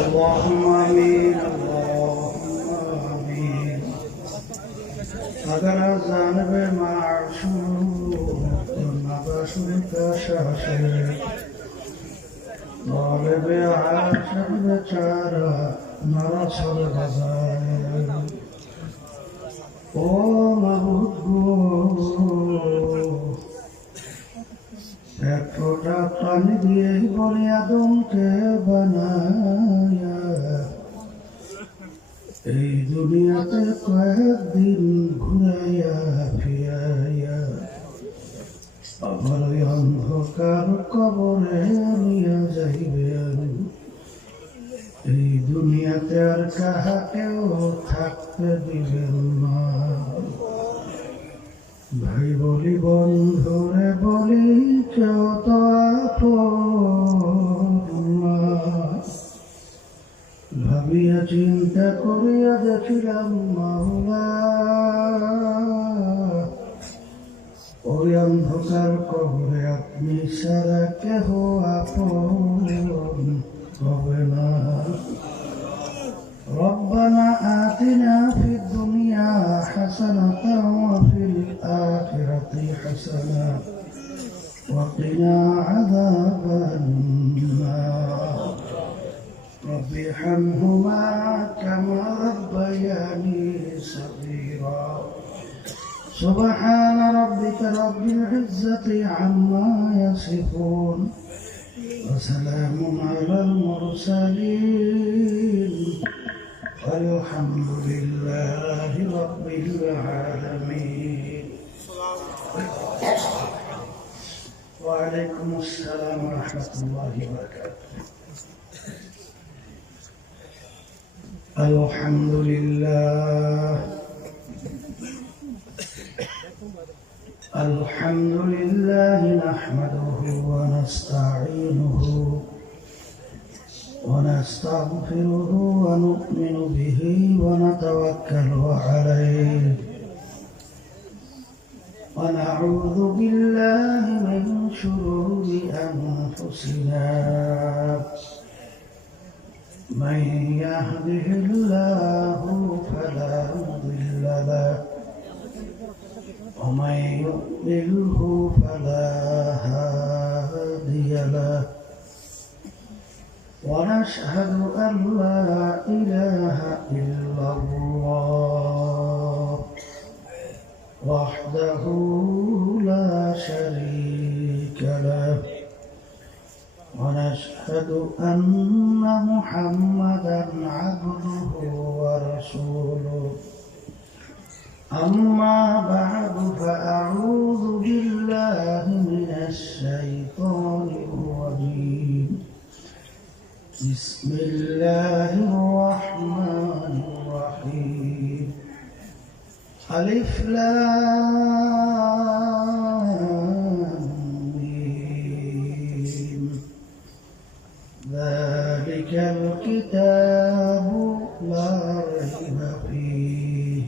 اللهم آمين اللهم آمين اگر از جانب معشوق نباشد کشاشه غالب عاشق بیچاره نرسد غزایر او معبود گو এক ফোঁটা পানি দিয়ে বলি আদমকে বানায়া এই দুনিয়াতে কয়েকদিন ঘুরাইয়া ফিরাইয়া আবার ওই অন্ধকার কবরে নিয়ে যাইবে এই দুনিয়াতে আর কাহাকেও থাকতে দিবেন না ভাই বলি বন্ধুরে বলি কেউ তো ভাবিয়া চিন্তা করিয়া দেখিলাম মাওলা ওই অন্ধকার কবরে আপনি সারা কেহ আপন হবে না ربنا آتنا في الدنيا حسنة وفي الآخرة حسنة وقنا عذاب النار رب ارحمهما كما ربياني صغيرا سبحان ربك رب العزة عما يصفون وسلام على المرسلين والحمد لله رب العالمين وعليكم السلام ورحمة الله وبركاته الحمد لله الحمد لله نحمده ونستعينه ونستغفره ونؤمن به ونتوكل عليه ونعوذ بالله من شرور أنفسنا من يهده الله فلا مضل له ومن يضلله فلا هادي له ونشهد أن لا إله إلا الله وحده لا شريك له ونشهد أن محمدا عبده ورسوله أما بعد فأعوذ بالله من الشيطان الرجيم بسم الله الرحمن الرحيم ألف لام ميم ذلك الكتاب لا ريب فيه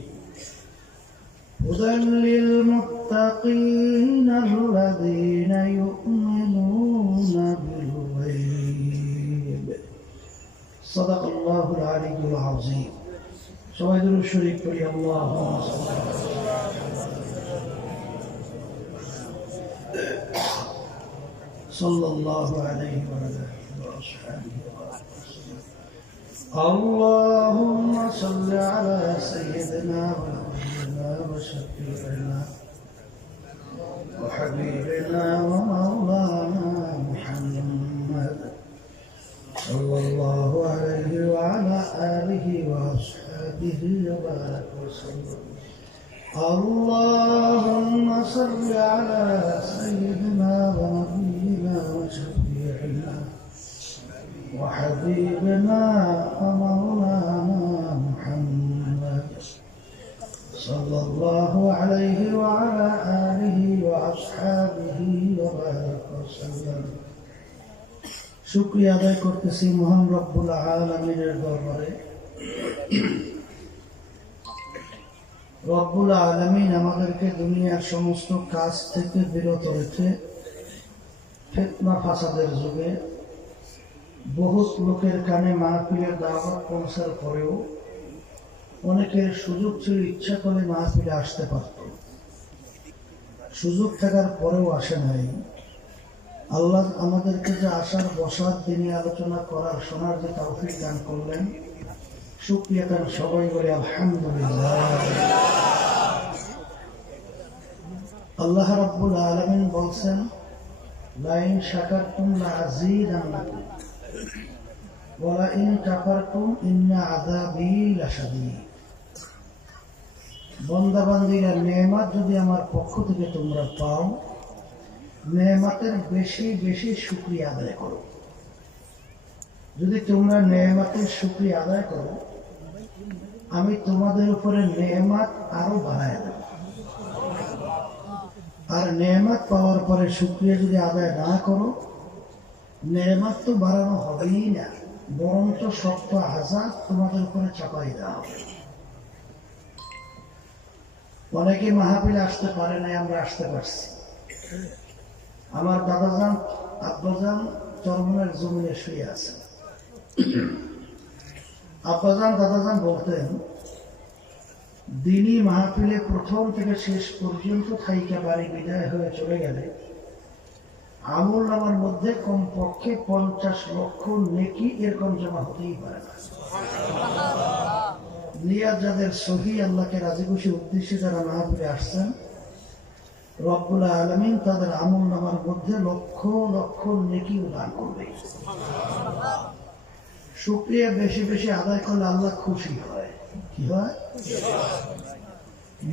هدى للمتقين الذين يؤمنون بالغيب صدق الله العلي العظيم سويد الشريك لي اللهم صلى الله عليه وعلى آله وأصحابه وسلم اللهم صل على سيدنا ونبينا وشفيعنا وحبيبنا ومولانا محمد صلى الله عليه وعلى آله وأصحابه وبارك وسلم اللهم صل على سيدنا ونبينا وشفيعنا وحبيبنا ومولانا محمد صلى الله عليه وعلى آله وأصحابه وبارك وسلم শুকরিয়া আদায় করতেছি মহান রব্বুল আলামিনের দরবারে। রব্বুল আলামিন আমাদেরকে দুনিয়ার সমস্ত কাজ থেকে বিরত রেখে ফিতনা ফাসাদের যুগে বহুত লোকের কানে মাহফিলের দাওয়াত পৌঁছার পরেও অনেকের সুযোগ ছিল, ইচ্ছা করে মাহফিলে আসতে পারত, সুযোগ থাকার পরেও আসে নাই। আল্লাহ আমাদেরকে যে আসার বসার দিনে আলোচনা করার শোনার যে তৌফিক দান করলেন, শুকরিয়া তার সবাই বলে আলহামদুলিল্লাহ। আল্লাহ রাব্বুল আলামিন বলছেন, লাইন শাকারতুম লাযীদান্নাকুম ওয়া লাইন কাফারতুম ইন্না আযাবী লাশাদীদ। বান্দাবান্দীরা, নেয়ামত যদি আমার পক্ষ থেকে তোমরা পাও, নেয়ামতের বেশি বেশি শুকরিয়া আদায় করো। যদি তোমরা নেয়ামতের শুকরিয়া আদায় করো, আমি তোমাদের উপরে নেয়ামত আরো বাড়ায় দেব। আর নেয়ামত পাওয়ার পরে শুকরিয়া যদি আদায় না করো, নেয়ামত তো বাড়ানো হবেই না, বরঞ্চ শক্ত আযাব তোমাদের উপরে চাপাই দেওয়া হবে। অনেকে মাহফিলে আসতে পারে নাই, আমরা আসতে পারছি। আমার দাদাজান আব্বাজান চরমনের জমিনে শুয়ে আছে। আব্বাজান দাদাজান বলতেন, দিনই মাহফিলে প্রথম থেকে শেষ পর্যন্ত থাইকা বাড়ি বিদায় হয়ে চলে গেলে আমল নামার মধ্যে কমপক্ষে 50 লক্ষ নেকি এরকম জমা হতেই পারে না। নিয়াত যাদের সহি, আল্লাহকে রাজি খুশি উদ্দেশ্যে যারা মাহফিলে আসছেন, রব্বুল আলামিন তাদের আমল নামার মধ্যে লক্ষ লক্ষ নেকি দান করবে। শুকরিয়া বেশি বেশি আদায় করলে আল্লাহ খুশি হয়। কি হয়?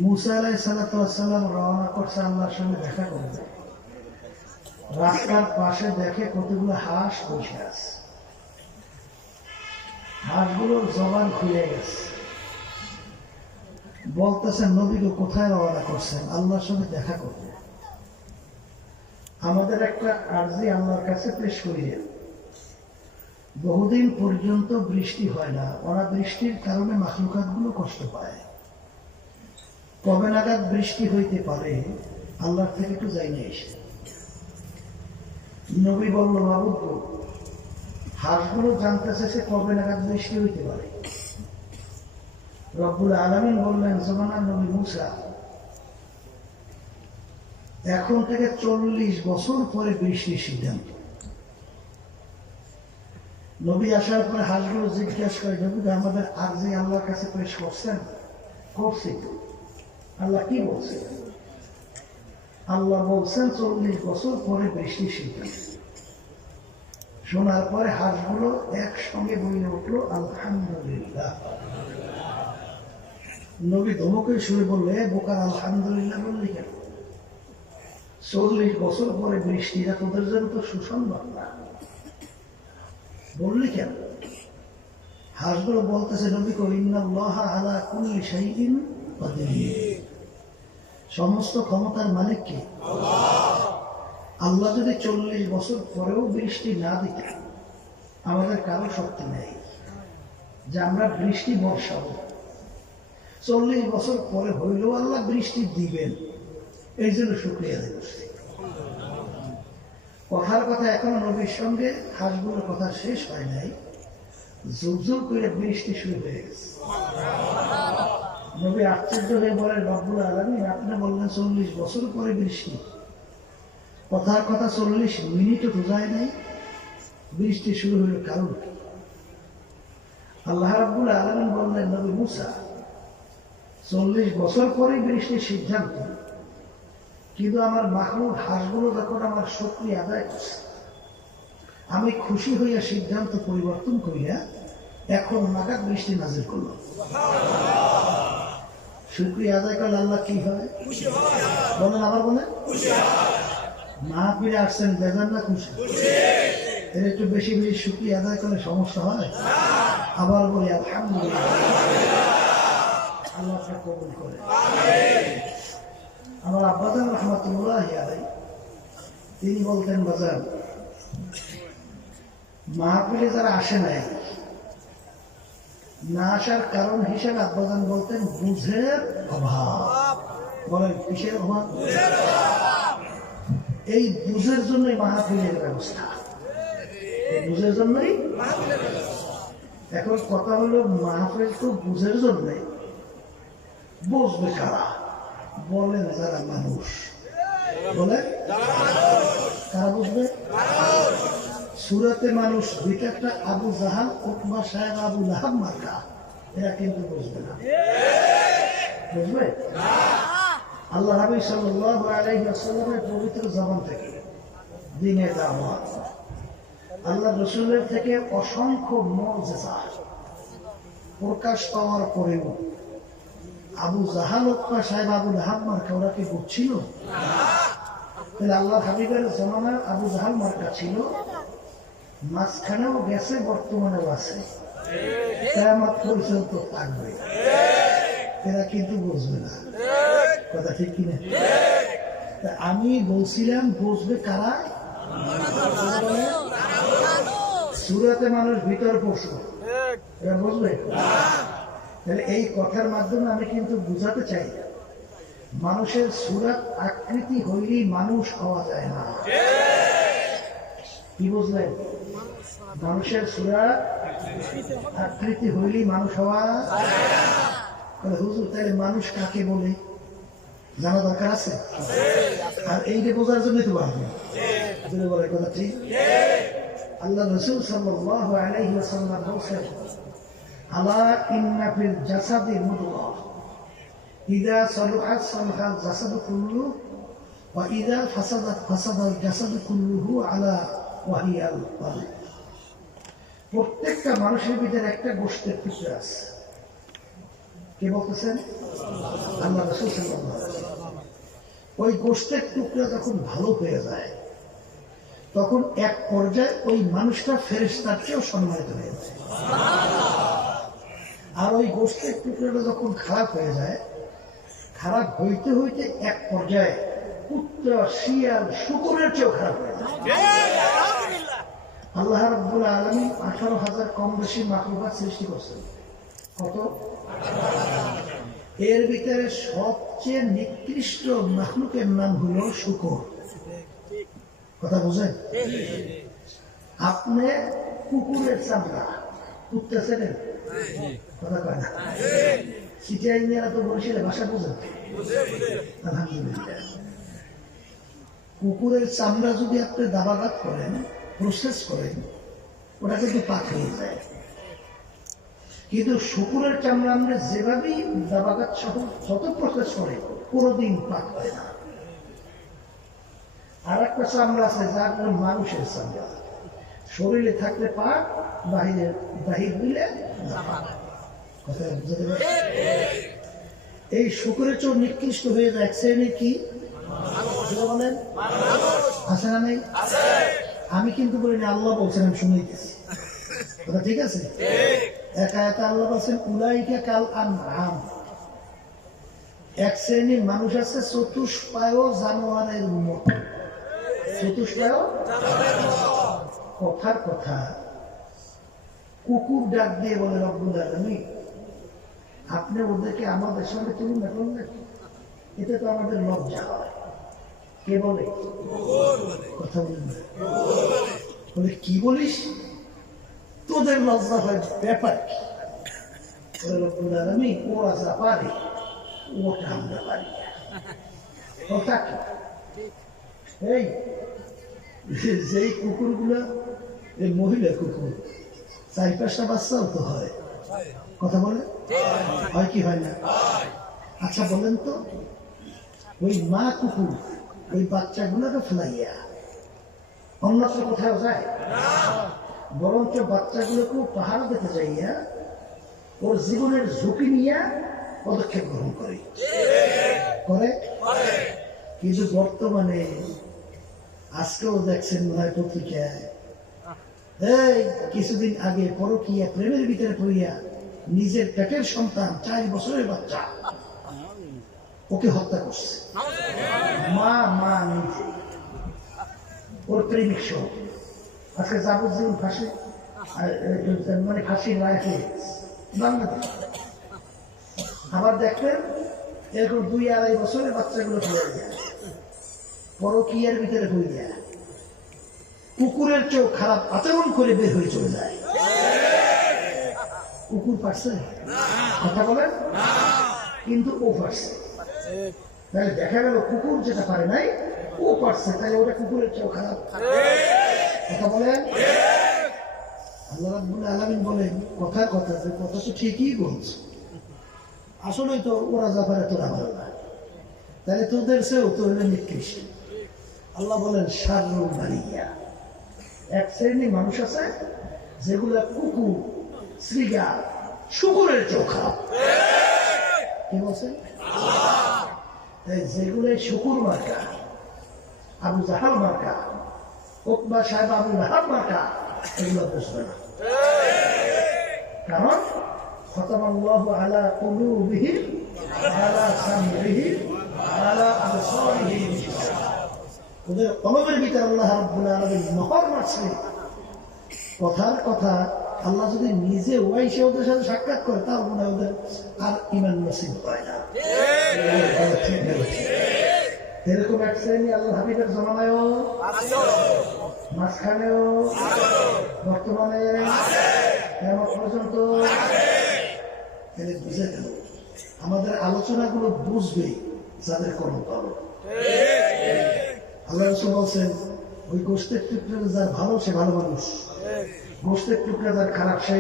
মুসা আলাইহিস সালাতু ওয়াস সালাম রওনা করছে আল্লাহর সঙ্গে দেখা করতে। রাস্তার পাশে দেখে কতগুলো হাঁস বসে আছে। হাঁসগুলোর জবান খুলে গেছে। বলতেছেন, নবীকে কোথায় রওনা করছেন? আল্লাহর সঙ্গে দেখা করতে। আমাদের একটা আরজি আল্লাহর কাছে পেশ করিলেন। বহুদিন পর্যন্ত বৃষ্টি হয় না, অনাবৃষ্টির কারণে মাখলুকাতগুলো কষ্ট পায়। কবে নাগাদ বৃষ্টি হইতে পারে, আল্লাহর থেকে একটু যাইনি এসে। নবী বলল, মাবুদ, হাঁসগুলো জানতেছে সে কবে নাগাদ বৃষ্টি হইতে পারে। রব্বুল আলামিন বললেন, জমানার নবী মুসা, এখন থেকে 40 বছর পরে বৃষ্টির সিদ্ধান্ত। নবী আসার পরে হাঁসগুলো জিজ্ঞাসা করে, নবী আমাদের আরজি আল্লাহর কাছে পেশ করছেন? করছি। আল্লাহ কি বলছেন? আল্লাহ বলছেন 40 বছর পরে বৃষ্টির সিদ্ধান্ত। শোনার পরে হাঁসগুলো একসঙ্গে বলে উঠলো, আলহামদুলিল্লাহ। নবী ধমকে শুয়ে বললে, বোকার, আলহামদুলিল্লাহ বললি কেন? 40 বছর পরে বৃষ্টিটা তোদের জন্য তো সুসংবাদ না, বললি কেন? হাঁসগুলো বলতেছে, নবী কো, ইন্নাল্লাহা আলা কুল্লি শাইইন কাদির। সমস্ত ক্ষমতার মালিক কে? আল্লাহ যদি 40 বছর পরেও বৃষ্টি না দিতেন, আমাদের কারো শক্তি নেই যে আমরা বৃষ্টি বর্ষাবো। 40 বছর পরে হইলেও আল্লাহ বৃষ্টি দিবেন, এই জন্য শুকরিয়া আদায় করছি। কথার কথা এখনো নবীর সঙ্গে হাঁসগুলোর কথা শেষ হয় নাই, জোর জোর করে বৃষ্টি শুরু হয়ে গেছে। নবী আশ্চর্য হয়ে বলেন, রব্বুল আলামিন, আপনি বললেন 40 বছর পরে বৃষ্টি। কথার কথা 40 মিনিটও তো যায় নাই, বৃষ্টি শুরু হলো কারণ কি? আল্লাহ রাব্বুল আলামিন বললেন, নবী মুসা, 40 বছর পরে বৃষ্টির সিদ্ধান্ত, কিন্তু আমার মাখলুক হাঁসগুলো যখন আমার শুকরিয়া আদায় করছে, আমি খুশি হইয়া সিদ্ধান্ত পরিবর্তন করিয়া এখন নাগাদ বৃষ্টি নাজিল করলাম। শুকরিয়া আদায় করলে আল্লাহ কি হয়? বলেন, আবার বলেন। মাহফিলে আসছেন বেজান না খুশি? এর একটু বেশি বেশি শুকরিয়া আদায় করলে সমস্যা হয়? আবার বলি, আলহামদুলিল্লাহ। আল্লাহ কবুল করে। আমার আব্বাজান রহমাতুল্লাহি আলাইহি তিনি বলতেন, বাজার মাহফিলে যারা আসে নাই, না আসার কারণ হিসেবে আব্বাজান বলতেন বুঝের অভাব। বলেন, কিসের অভাব? এই বুঝের জন্যই মাহফিলের ব্যবস্থা, এই বুঝের জন্যই। এখন কথা হলো মাহফিল তো বুঝের জন্যে, বুঝবে কারা? বলেন যারা মানুষ, বলে কারা বুঝবে? সূরাতে মানুষ দুইটা, একটা আবু জাহাল, উতবা সাহেব, আবু লাহাব মার্কা, এরা কিন্তু বুঝবে না। বুঝবে? আল্লাহ নবী সাল্লাল্লাহু আলাইহি ওয়াসাল্লামের পবিত্র জবান থেকে দ্বীনের দাওয়াত, আল্লাহ রাসূলের থেকে অসংখ্য মুজিজা প্রকাশ পাওয়ার পরেও আবু জাহাল, উতবা সাহেব, আবু লাহাব মার্কা ওরা কি বুঝছিল? তাহলে আল্লাহ হাবিবের জামানায় আবু জাহাল মার্কা ছিল, মাঝখানেও গেছে, বর্তমানেও আছে, কিয়ামত পর্যন্ত থাকবে। এরা কিন্তু বুঝবে না, কথা ঠিক কিনা? আমি বলছিলাম বুঝবে কারা? সূরাতে মানুষ ভিতর পশু, এরা বুঝবে। তাহলে এই কথার মাধ্যমে আমি কিন্তু বুঝাতে চাই, মানুষের সূরাত আকৃতি হইলেই মানুষ হওয়া যায় না। কি বুঝলেন? মানুষের সূরাত আকৃতি হইলেই মানুষ হওয়া। হুজুর তাহলে মানুষ কাকে বলে জানা দরকার আছে, আর এইটা বোঝার জন্য তো আসবে বলে কথা ঠিক। আল্লাহ রাসূল সাল্লাল্লাহু আলাইহি ওয়াসাল্লাম বলেছেন, আলা ইন্না ফিল জাসাদি মুদগাহ ইযা সালুহাত সালাহাল জাসাদু কুল্লুহু ওয়া ইযা ফাসাদাত ফাসাদাল জাসাদু কুল্লুহু আলা ওয়া হিয়াল কলব। প্রত্যেকটা মানুষের ভিতরে একটা গোশতের টুকরা আছে। কে বলতেছেন? আল্লাহ রাসূল সাল্লাল্লাহু আলাইহি ওয়াসাল্লাম। ওই গোশতের টুকরা যখন ভালো হয়ে যায়, তখন এক পর্যায়ে ওই মানুষটা ফেরেশতার চেয়েও সম্মানিত হয়ে যায়। আর ওই গোশতের টুকরাটা যখন খারাপ হয়ে যায়, খারাপ হইতে হইতে এক পর্যায়ে কুত্তা, শিয়াল, শূকরের চেয়েও খারাপ হয়ে যায়। আল্লাহ রাব্বুল আলামিন 18,000 কম বেশি মাখলুকাত সৃষ্টি করছেন। কত? এর ভিতরে সবচেয়ে নিকৃষ্ট মাখলুকের নাম হলো শূকর। কথা বুঝেন? আপনি কুকুরের চামড়া, কুত্তা ছেড়েন, কথা কয় না। সিটিআইনিরা তো বরিশালে ভাষা বোঝেন, আলহামদুলিল্লাহ। কুকুরের চামড়া যদি আপনি দাবাঘাত করেন, প্রসেস করেন, ওটা কিন্তু পাক হয়ে যায়। কিন্তু শুকুরের চামড়া আমরা যেভাবেই দাবাঘাত সহ যত প্রসেস করে, কোনোদিন পাক হয় না। আর একটা চামড়া আছে যার মানুষের চামড়া, শরীরে থাকলে পাক, বাহির দিলে না পাক। কথা বুঝতে পারছেন? এই শুকুরের চেয়ে নিকৃষ্ট হয়ে যায় এক শ্রেণীর কি বলেন, আছে না নেই? আমি কিন্তু বলি না, আল্লাহ বলছেন, আমি শুনেছি। কথা ঠিক আছে? এক আয়াতে আল্লাহ বলছেন, উলাইকা কাল আনআম। এক শ্রেণীর মানুষ আছে চতুষ্পায় জানোয়ারের মতো। চতুষ্পায় কথার কথা কুকুর ডাক দিয়ে বলে, রব্বুল আলামিন আপনি ওদেরকে আমাদের সঙ্গে তুলনা করুন নাকি? এটা তো আমাদের লজ্জা হয়। কে বলে? কথা বলেন না। বলে কি বলিস? তোদের লজ্জা হয়, ব্যাপার কি? রব্বুল আলামিন ওরা যা পারে ওটা আমরা পারি না। কথা কি? এই যেই কুকুরগুলো, এই মহিলা কুকুর, 4-5টা বাচ্চাও তো হয়। কথা বলে হয় কি হয় না? আচ্ছা বলেন তো, ওই মা কুকুর ওই বাচ্চাগুলোকে ফেলাইয়া অন্যত্র কোথাও যায়? বরঞ্চ বাচ্চাগুলোকেও পাহাড় দিতে যাইয়া ওর জীবনের ঝুঁকি নিয়ে পদক্ষেপ গ্রহণ করে। কিন্তু বর্তমানে আজকেও দেখছেন মনে হয় পত্রিকায়, এই কিছুদিন আগে পরকীয়া প্রেমের ভিতরে পড়িয়া নিজের পেটের সন্তান 4 বছরের বাচ্চা ওকে হত্যা করছে। মা নিজে, ওর প্রেমিক সহ। আজকে যাবজ্জীবন ফাঁসি, মানে ফাঁসির রায় হয়ে বাংলাদেশ। আবার দেখবেন এরকম 2-2.5 বছরের বাচ্চাগুলো ফেলে যায়। পরকীয়ার ভিতরে হইয়া কুকুরের চেয়েও খারাপ আচরণ করে বের হয়ে চলে যায়। কুকুর পারছে কথা বলেন, কিন্তু ও পারছে। তাহলে দেখা গেল কুকুর যেটা পারে নাই ও পারছে, তাহলে ওটা কুকুরের চেয়েও খারাপ। কথা বলেন। আল্লাহ রাব্বুল আলামিন বলেন কথার কথা, যে কথা তো ঠিকই বলছে, আসলেই তো ওরা যা পারে তোরা ভালো না, তাহলে তোদের চেয়েও তো হলেন নিকৃষ্ট। আল্লাহ বলেন শাররুল বারিয়া, এক শ্রেণী মানুষ আছে যেগুলা কুকুর, শ্রীগা, শুকুরের চেয়েও খারাপ। কি বলছেন? যেগুলো শুকুর মার্কা, আবু জাহাল মার্কা, উকবা সাহেব আবু লাহাব মার্কা, এগুলো বুঝবে না। কারণ খতামাল্লাহু আলা কুলুবিহিম আলা সামইহিম আলা আবসারিহিম, ওদের কলবের ভিতরে আল্লাহ রাব্বুল আলামিন মোহর মারছে। কথার কথা, আল্লাহ যদি নিজে ওয়াইসে ওদের সাথে সাক্ষাৎ করে, তাও মনে হয় ওদের আর ইমান নসিব হয় না। এরকম এক শ্রেণী আল্লাহ হাবিবের জমানায়ও, মাঝখানেও, বর্তমানে, কেমন পর্যন্ত। বুঝে গেল আমাদের আলোচনাগুলো বুঝবে যাদের কলম পাবো। আল্লাহ রাসূল বলছেন, ওই গোষ্ঠের টুকরা যার ভালো সে ভালো মানুষ, গোষ্ঠের টুকরা যার খারাপ সে।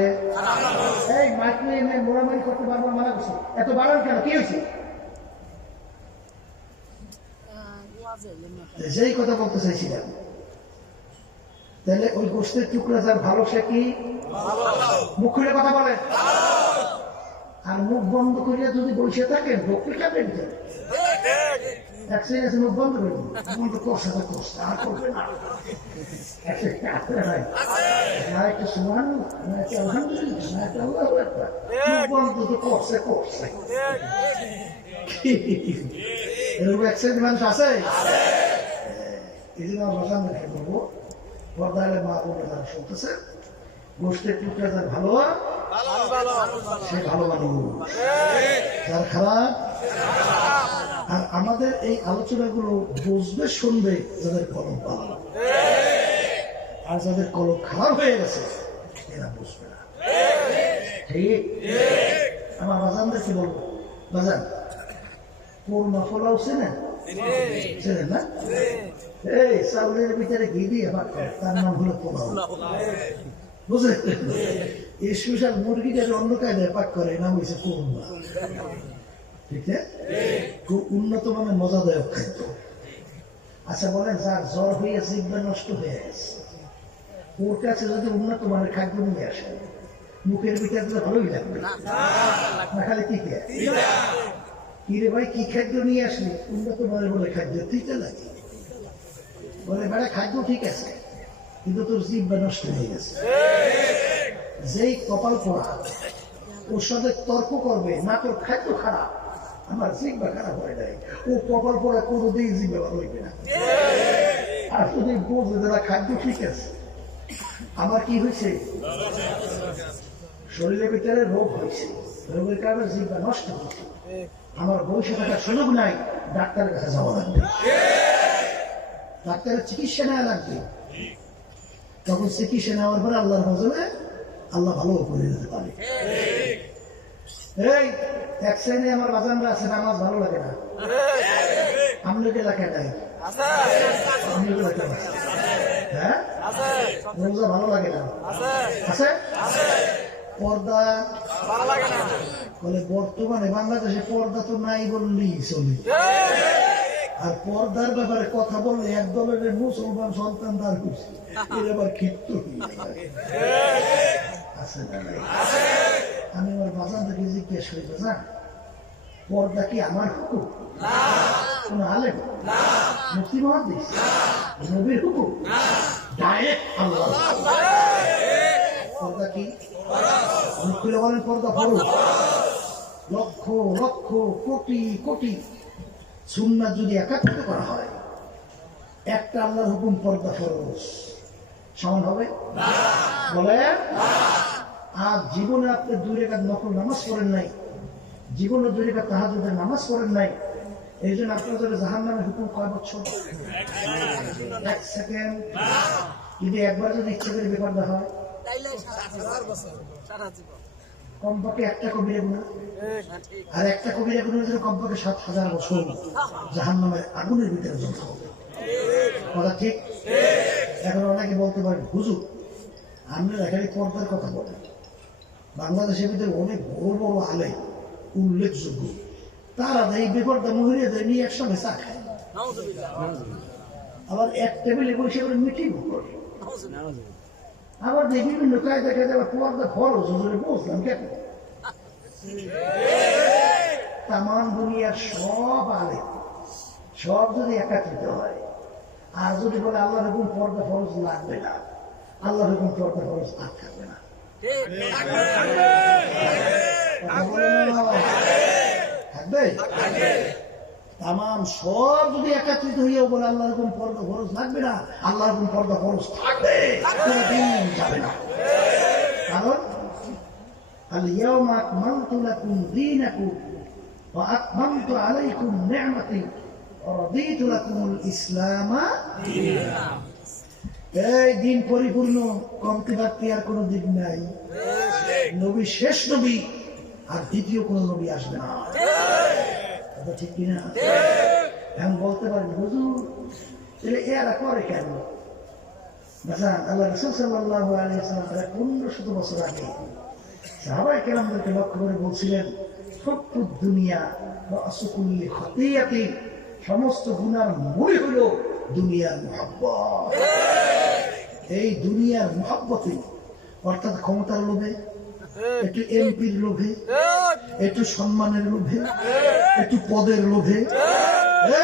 এই মাইক নিয়ে মোড়ামারি করতে পারবো, মারা গেছে, এত বাড়ান কেন, কি হয়েছে? যেই কথা বলতে চাইছিলাম, তাহলে ওই গোষ্ঠের টুকরা যার ভালো সে কি? মুখ খুলে কথা বলেন। আর মুখ বন্ধ করিয়া যদি বসে থাকেন ভক্তি খাবেন, এক সেকেন্ড মুখ বন্ধ করবেন, বন্ধ করছে তো করছে, আর করবে না। একটা সুমান, একটা আলহামদুলিল্লাহ, একটা আল্লাহু আকবার, মুখ বন্ধ তো করছে করছে। এরকম এক শ্রেণীর মানুষ আছে। এই জন্য আমার বাসান রেখে বলবো, পর্দায় মা বোনের যারা শুনতেছে, গোষ্ঠের টুকরা যার ভালো সে ভালো মানুষ, যার খারাপ। আর আমাদের এই আলোচনাগুলো বুঝবে শুনবে যাদের কলম ভালো, আর যাদের কলম খারাপ হয়ে গেছে এরা বুঝবে না। ঠিক? আমার বাজানদেরকে বলবো, বাজান কোরমা ফলাও চেনেন? চেনেন না? এই চাউলের ভিতরে ঘি দিয়ে ভাত করে, তার নাম হলো পোলাও। বুঝলেন? এই স্পেশাল মুরগিটার অন্য কায়দায় পাক করে, নাম হয়েছে কোরমা। ঠিক আছে? খুব উন্নত মানের মজাদায়ক খাদ্য। আচ্ছা বলেন, যার জ্বর হয়ে জিহ্বা নষ্ট হয়ে গেছে, ওর কাছে যদি উন্নত মানের খাদ্য নিয়ে আসে, মুখের ভিতরে ভালোই লাগবে না, খালি কি কি রে ভাই, কি খাদ্য নিয়ে আসলি? উন্নত মানের বলে খাদ্য তিতে লাগে। বলে বেড়া খাদ্য ঠিক আছে, কিন্তু তোর জিহ্বা নষ্ট হয়ে গেছে। যেই কপাল পড়া ওর সাথে তর্ক করবে না, তোর খাদ্য খারাপ, আমার জিহ্বা খারাপ হয় নাই, ও কপাল পড়া কোনো দিন জিহ্বা ভালো হইবে না। আর যদি বোঝে যারা খাদ্য ঠিক আছে, আমার কি হয়েছে, শরীরের ভিতরে রোগ হয়েছে, রোগের কারণে জিহ্বা নষ্ট হয়েছে, আমার বসে থাকার সুযোগ নাই, ডাক্তারের কাছে যাওয়া লাগবে, ডাক্তারের চিকিৎসা নেওয়া লাগবে। তখন চিকিৎসা নেওয়ার পরে আল্লাহর ফজলে আল্লাহ ভালো করে দিতে পারে। এই এক শ্রেণী আমার বাজানরা আছে, নামাজ ভালো লাগে না, আপনাদের এলাকায় নাই, হ্যাঁ রোজা ভালো লাগে না, আছে পর্দা বলে। বর্তমানে বাংলাদেশে পর্দা তো নাই বললেই চলে। আর পর্দার ব্যাপারে কথা বললে এক দলের মুসলমান সন্তান দাঁড় করছে, এর আবার ক্ষিপ্ত আছে না? আমি আমার বাজার থেকে জিজ্ঞেস করি, বাজার পর্দা কি আমার হুকুম? কোন আলেম? মুফতি মুহাদ্দিস? নবীর হুকুম? ডাইরেক্ট আল্লাহ। পর্দা কি? মুখ খুলে বলেন পর্দা ফরজ। লক্ষ লক্ষ কোটি কোটি সুন্নাত যদি একাত্রিত করা হয়, একটা আল্লাহর হুকুম পর্দা ফরজ সমান হবে? বলে আর জীবনে আপনি 2 রাকাত নফল নামাজ পড়েন নাই, জীবনে 2 রাকাত তাহাজ্জুদের নামাজ পড়েন নাই, এই জন্য আপনার যারা জাহান্নামের হুকুম কয় বছর? 1 সেকেন্ড। যদি একবার যদি ইচ্ছে করে বেপরদা হয় কমপক্ষে একটা কবিরা গুনাহ, আর একটা কবিরা গুনাহ হলে কমপক্ষে 7,000 বছর জাহান্নামের আগুনের ভিতরে জ্বলতে হবে। কথা ঠিক? এখন অনেকে বলতে পারেন হুজুর আমরা এখানে পর্দার কথা বলেন, বাংলাদেশের ভিতরে অনেক বড় বড় আলেম উল্লেখযোগ্য, তারা এই বেপরদা মহিলাদের নিয়ে একসঙ্গে চা খায়, আবার এক টেবিলে বসে করে মিটিং করে, আবার দেখি বিভিন্ন কায়দা কায়দা পর্দা খরচ হুজুরে বলছিলাম কেন? তামাম দুনিয়ার সব আলেম সব যদি একত্রিত হয় আর যদি বলে আল্লাহর হুকুম পর্দা ফরজ লাগবে না, আল্লাহর হুকুম পর্দা ফরজ আর থাকবে না, থাকবে? তামাম সব যদি একত্রিত হইয়াও বলে আল্লাহর হুকুম পর্দা ফরজ লাগবে না, আল্লাহর হুকুম পর্দা ফরজ থাকবে, কোনদিন যাবে না। কারণ اليوم أكملت لكم دينكم وأتممت عليكم نعمتي ورضيت لكم الإسلام دينا। এই দিন পরিপূর্ণ, কমতি বাড়তি আর কোনো দিন নাই। নবী শেষ নবী, আর দ্বিতীয় কোন নবী আসবে না। কথা ঠিক কিনা? এখন বলতে পারেন হুজুর তাহলে এরা করে কেন? আল্লাহ রাসূল সাল্লাল্লাহু আলাইহি ওয়াসাল্লাম 1500 বছর আগে সাহাবায়ে কেরামদেরকে লক্ষ্য করে বলছিলেন হুব্বুদ দুনিয়া ওয়া আসকুল্লি খতিয়াতিন, সমস্ত গুনার মূল হলো দুনিয়ার মুহাব্বত। এই দুনিয়ার মুহাব্বতে অর্থাৎ ক্ষমতার লোভে, একটু এমপির লোভে, একটু সম্মানের লোভে, একটু পদের লোভে,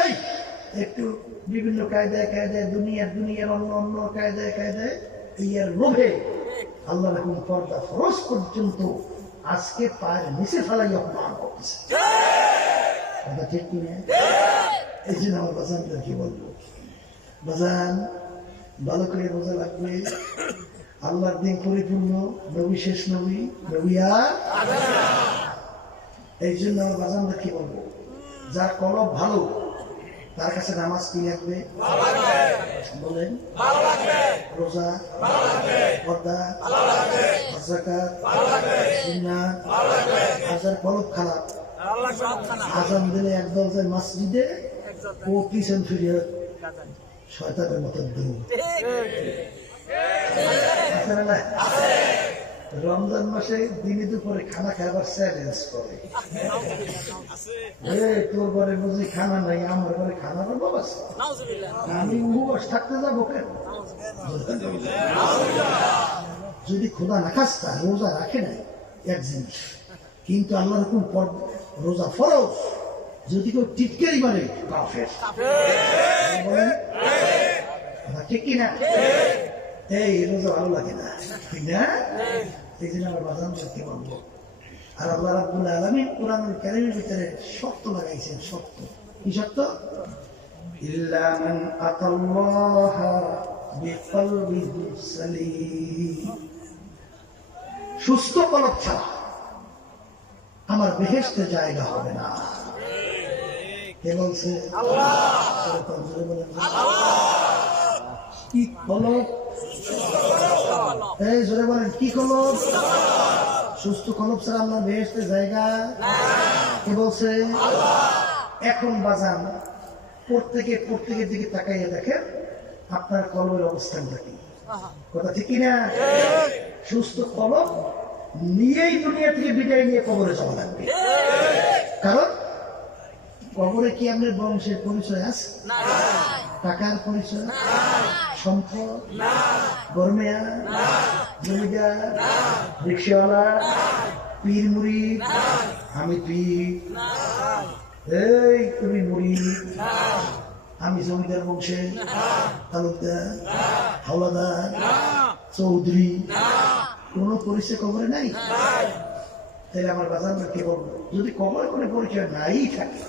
এই একটু বিভিন্ন কায়দায় কায়দায় দুনিয়ার অন্য অন্য কায়দায় কায়দায় ইয়ার লোভে আল্লাহ রকম পর্দা ফরজ পর্যন্ত আজকে পায়ের নিচে ফেলাই অপমান করতেছে। কথা ঠিক কিনা? এই জন্য আমার বাজানদেরকে বলবো, বাজান ভালো করে বোঝা লাগবে, আল্লাহর দিন পরিপূর্ণ, নবী শেষ নবী, নবী আর এই জন্য আমার বাজানদেরকে বলবো, যার কলব ভালো তার কাছে নামাজ কি লাগবে? বলেন রোজা, পর্দা, যাকাত, সুন্নাত। আর যার কলব খারাপ, আজান দিলে একদল যায় মসজিদে, ও পিছন ফিরিয়ে শয়তানের মতো দৌড়। রমজান মাসে দিনে দুপুরে খানা খাবার চ্যালেঞ্জ করে, তোর ঘরে বুঝি খানা নাই, আমার ঘরে খানার অভাব আছে, আমি উপবাস থাকতে যাবো কেন? যদি খোদা না খাস্তা রোজা রাখে নাই এক জিনিস, কিন্তু আল্লাহর হুকুম রোজা ফরজ, যদি কেউ টিটকারি মারে কাফের। ঠিক কিনা? এই রোজা ভালো লাগে না, ঠিক না? এই জন্য আমার বাজান সত্যি বলবো। আর আল্লাহ রাব্বুল আলামিন কোরআনুল কারীমের ভিতরে শর্ত লাগাইছেন। শর্ত কি শর্ত? ইল্লা মান আতাল্লাহা বিকলবিহি সালিম, সুস্থ কলব ছাড়া আমার বেহেশতে জায়গা হবে না। কে বলছে? আল্লাহ। কি কলব? এই জোরে বলেন কি কলব? সুস্থ কলব ছাড়া আল্লাহ বেহেশতে জায়গা। কে বলছে? আল্লাহ। এখন বাজান প্রত্যেকের দিকে তাকাইয়া দেখেন আপনার কলবের অবস্থানটা কি। কথা ঠিক কিনা? সুস্থ কলব নিয়েই দুনিয়া থেকে বিদায় নিয়ে কবরে যাওয়া লাগবে। কারণ কবরে কি আপনার বংশের পরিচয় আছে? টাকার পরিচয়, সম্পদ, গরমেয়া, জমিদার, রিক্সাওয়ালা, পীর মুরিদ, আমি পীর, এই তুমি মুরিদ, আমি জমিদার বংশে, তালুকদার, হাওলাদার, চৌধুরী, কোন পরিচয় কবরে নাই। তাহলে আমার বাজারকে বলবো, যদি কবরে কোনো পরিচয় নাই থাকে,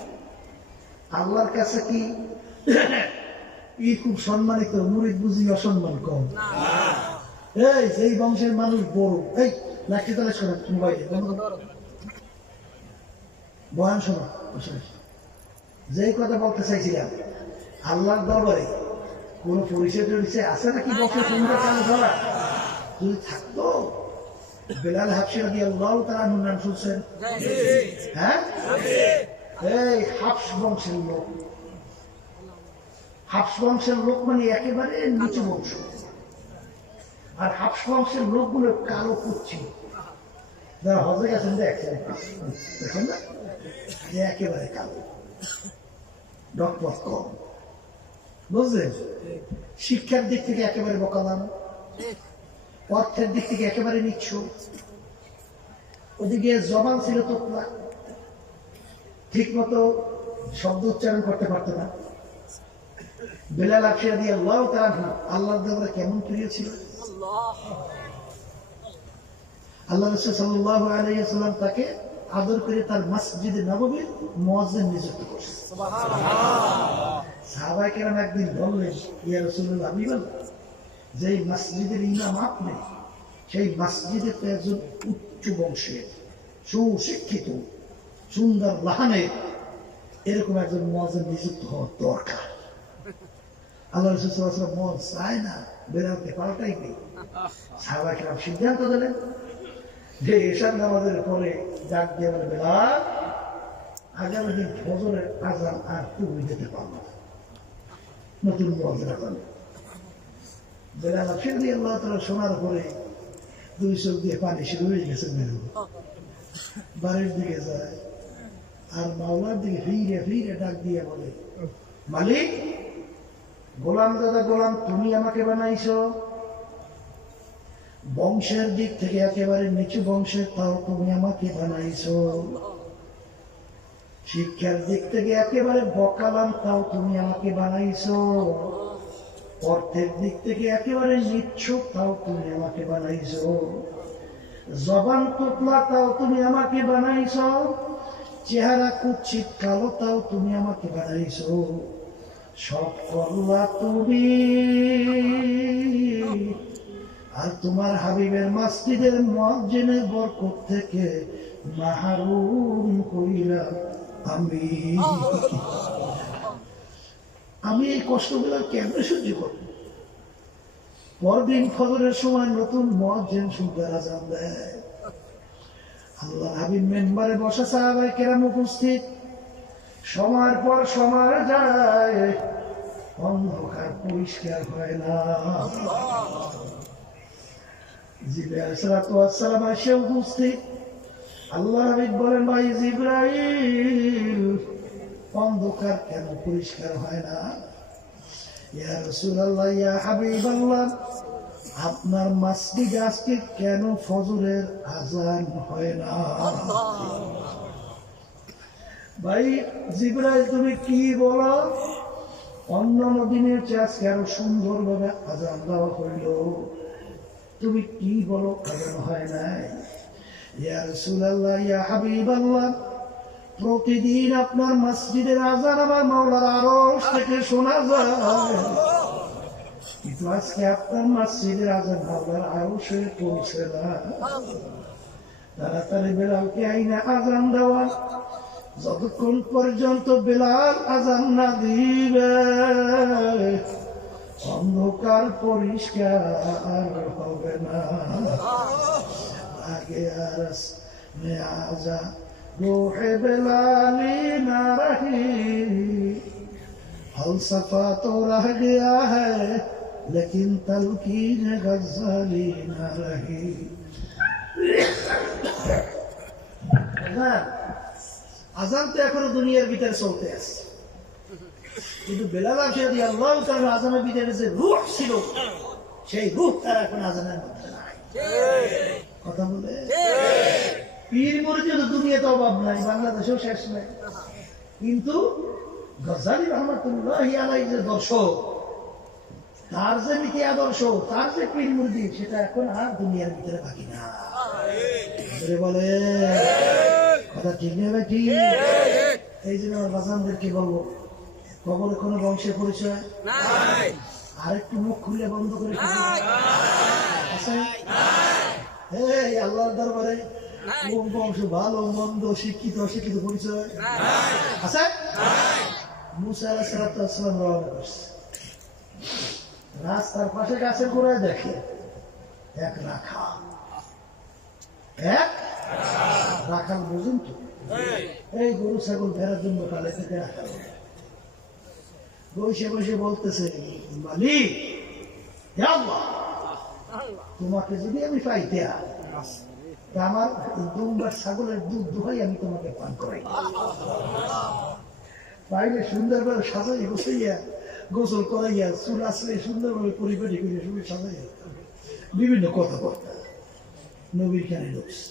আল্লাহর কাছে কি খুব সম্মানিত, মুরিদ বুঝি অসম্মান কম? এই সেই বংশের মানুষ বড়, এই লাঠি তালে শোনা, মোবাইলে বয়ান শোনা, যেই কথা বলতে চাইছিলাম, আল্লাহর দরবারে কোন পরিচয় টরিচয় আছে নাকি বছর সুন্দর কাজ ধরা? যদি থাকতো বেলাল হাবশী রাদিয়াল্লাহু তাআলা আনহুর নাম শুনছেন? হ্যাঁ, এই হাবশ বংশের লোক। হাবশ বংশের লোক মানে একেবারে নিচু বংশ। আর হাবশ বংশের লোকগুলো কালো কুচ্ছি, যারা হজে গেছেন দেখছেন না, একেবারে কালো, ডকপথ কম, বুঝলেন? শিক্ষার দিক থেকে একেবারে বোকালাম, অর্থের দিক থেকে একেবারে নিচ্ছ। ওদিকে জবান ছিল তোতলা, ঠিক মতো শব্দ উচ্চারণ করতে পারতো না। বেলাল হাবশী রাদিয়াল্লাহু তাআলা আনহু আল্লাহর দরবারে কেমন প্রিয় ছিল! আল্লাহ রাসূল সাল্লাল্লাহু আলাইহি ওয়াসাল্লাম তাকে আদর করে তার মসজিদে নববীর মুয়াজ্জিন নিযুক্ত করলেন। সুবহানাল্লাহ। সাহাবায়ে কেরাম একদিন বললেন, ইয়া রাসূলুল্লাহ, আমি বললাম যেই মসজিদের ইমাম আপনি, সেই মসজিদে তো একজন উচ্চ বংশের সুশিক্ষিত সুন্দর লাহানের এরকম একজন মুয়াজ্জিন নিযুক্ত হওয়ার দরকার। আল্লাহ রাসূল সাল্লাল্লাহু আলাইহি ওয়াসাল্লাম মন চায় না বেলালকে পাল্টাইবে। সাহাবায়ে কেরাম সিদ্ধান্ত দিলেন যে এশার নামাজের পরে ডাক দিয়ে বলে, বেলাল, আগামী দিন ফজরের আযান আর তুমি দিতে পারবে না, নতুন মুয়াজ্জিন আযান। বেলাল হাবশী রাদিয়াল্লাহু তাআলা শোনার পরে দুই চোখ দিয়ে পানি শুরু হয়ে গেছে, মেরু বাড়ির দিকে যায় আর মাওলার দিকে ফিরে ফিরে ডাক দিয়ে বলে, মালিক, গোলাম দাদা গোলাম, তুমি আমাকে বানাইছো, বংশের দিক থেকে একেবারে নিচু বংশের, তাও তুমি আমাকে বানাইছো, শিক্ষার দিক থেকে একেবারে বকালাম, তাও তুমি আমাকে বানাইছো, অর্থের দিক থেকে একেবারে নিচ্ছুক, তাও তুমি আমাকে বানাইছো, জবান তোতলা, তাও তুমি আমাকে বানাইছো, চেহারা কুৎসিত কালো, তাও তুমি আমাকে বানাইছো, সব করলা তুমি, আর তোমার হাবিবের মসজিদের মুয়াজ্জিনের বরকত থেকে মাহরুম হইলাম আমি। আমি এই কষ্টগুলো কেমনে সহ্য করব? পরদিন ফজরের সময় নতুন মুয়াজ্জিন সুন্দর আযান দেয়, আল্লাহ হাবিব মেম্বারে বসা, সাহাবায়ে কেরাম উপস্থিত, সময়ের পর সময় যায়, অন্ধকার পরিষ্কার হয় না। জিবরাইল আলাইহিস সালাম এসে উপস্থিত। আল্লাহ হাবিব বলেন, ভাই জিবরাইল, অন্ধকার কেন পরিষ্কার হয় না? ইয়া রাসূলুল্লাহ, ইয়া হাবিবাল্লাহ, আপনার মসজিদে আজকে কেন ফজরের আযান হয় না? ভাই জিবরাইল, তুমি কি বলো? অন্যান্য দিনের চেয়ে আজকে আরো সুন্দর ভাবে আযান দেওয়া হইল, তুমি কি বলো আযান হয় নাই? ইয়া রাসূলুল্লাহ, ইয়া হাবিবাল্লাহ, প্রতিদিন আপনার মসজিদের আযান আমার মাওলার আরশ থেকে শোনা যায়, কিন্তু আজকে আপনার মসজিদের আযান মাওলার আরশে পৌঁছে না। তাড়াতাড়ি বেলালকে আইনা আযান দেওয়া, যতক্ষণ পর্যন্ত বেলাল আযান না দিবে অন্ধকার পরিষ্কার হবে না। আগে আরস মে আজা রূহে বেলালি না রহি, ফলসফা তো রহ গয়া হ্যায় লেকিন তলকিন গজলি না রহি। আযান তো এখনো দুনিয়ার ভিতরে চলতে আছে, কিন্তু বেলাল হাবশী রাদিয়াল্লাহু তাআলা আযানের ভিতরে যে রূহ ছিল, সেই রূহ তার এখন আযানের মধ্যে নাই। কথা বলে পীর মুরিদের দুনিয়াতে অভাব নাই, বাংলাদেশেও শেষ নাই, কিন্তু গজালি রহমাতুল্লাহি আলাইহি যে দর্শক, তার যে নীতি আদর্শ, তার যে পীর মুরিদ, সেটা এখন আর দুনিয়ার ভিতরে বাকি না। বলে কথা ঠিক নেবে, ঠিক। এই জন্য বাজানদেরকে বলবো, কবরে কোনো বংশের পরিচয় নাই, আরেকটু মুখ খুলে বন্ধ করে আছে। এই আল্লাহর দরবারে কোন বংশ ভালো মন্দ, শিক্ষিত অশিক্ষিত পরিচয় আছে? মুসা আলাইহিস সালাম রওনা করছে। রাস্তার পাশে গাছের গোড়ায় দেখে এক রাখাল, রাখাল বুঝুন তো, এই গরু ছাগল ফেরার জন্য কালে থেকে রাখাল বসে বসে বলতেছে, মালিক ইয়া আল্লাহ, তোমাকে যদি আমি পাইতে আমার দুম্বার ছাগলের দুধ দোহাই আমি তোমাকে পান করাই, পাইলে সুন্দরভাবে সাজাই বসাইয়া গোসল করাইয়া চুল আসলে সুন্দরভাবে পরিপাটি করে শুরু সাজাইয়া বিভিন্ন কথাবার্তা নবীর কানে ঢুকছে।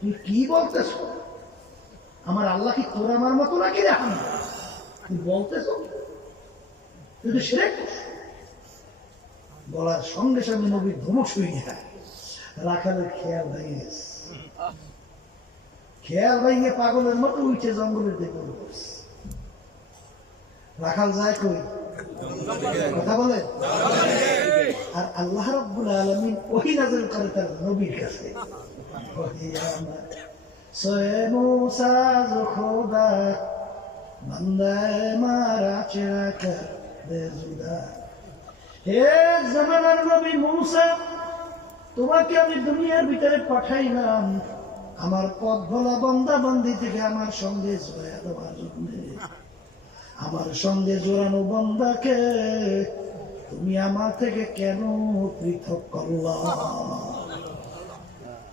তুই কি বলতেছ? আমার আল্লাহ কি তোর আমার মতো নাকি রাখুন? তুই বলতেছ তুই তো শিরক করছিস। বলার সঙ্গে সঙ্গে নবীর ধমক হয়ে যায়, রাখালের খেয়াল ভেঙে গেছে, খেয়াল ভেঙে পাগলের মতো উঠে জঙ্গলের দিকে করছে। রাখাল যায় কই? কথা বলে। আর আল্লাহ রাব্বুল আলামিন ওহী নাযিল করে তার নবীর কাছে, সোয়ে মুসা যো খোদা বান্দা মারা চেরা কর দে জুদা। হে জামানার নবী মুসা, তোমাকে আমি দুনিয়ার ভিতরে পাঠাইলাম আমার পথ ভোলা বান্দা বান্দি থেকে আমার সঙ্গে জোড়া দেওয়ার জন্য। আমার সঙ্গে জোড়ানো বান্দাকে তুমি আমার থেকে কেন পৃথক করলা?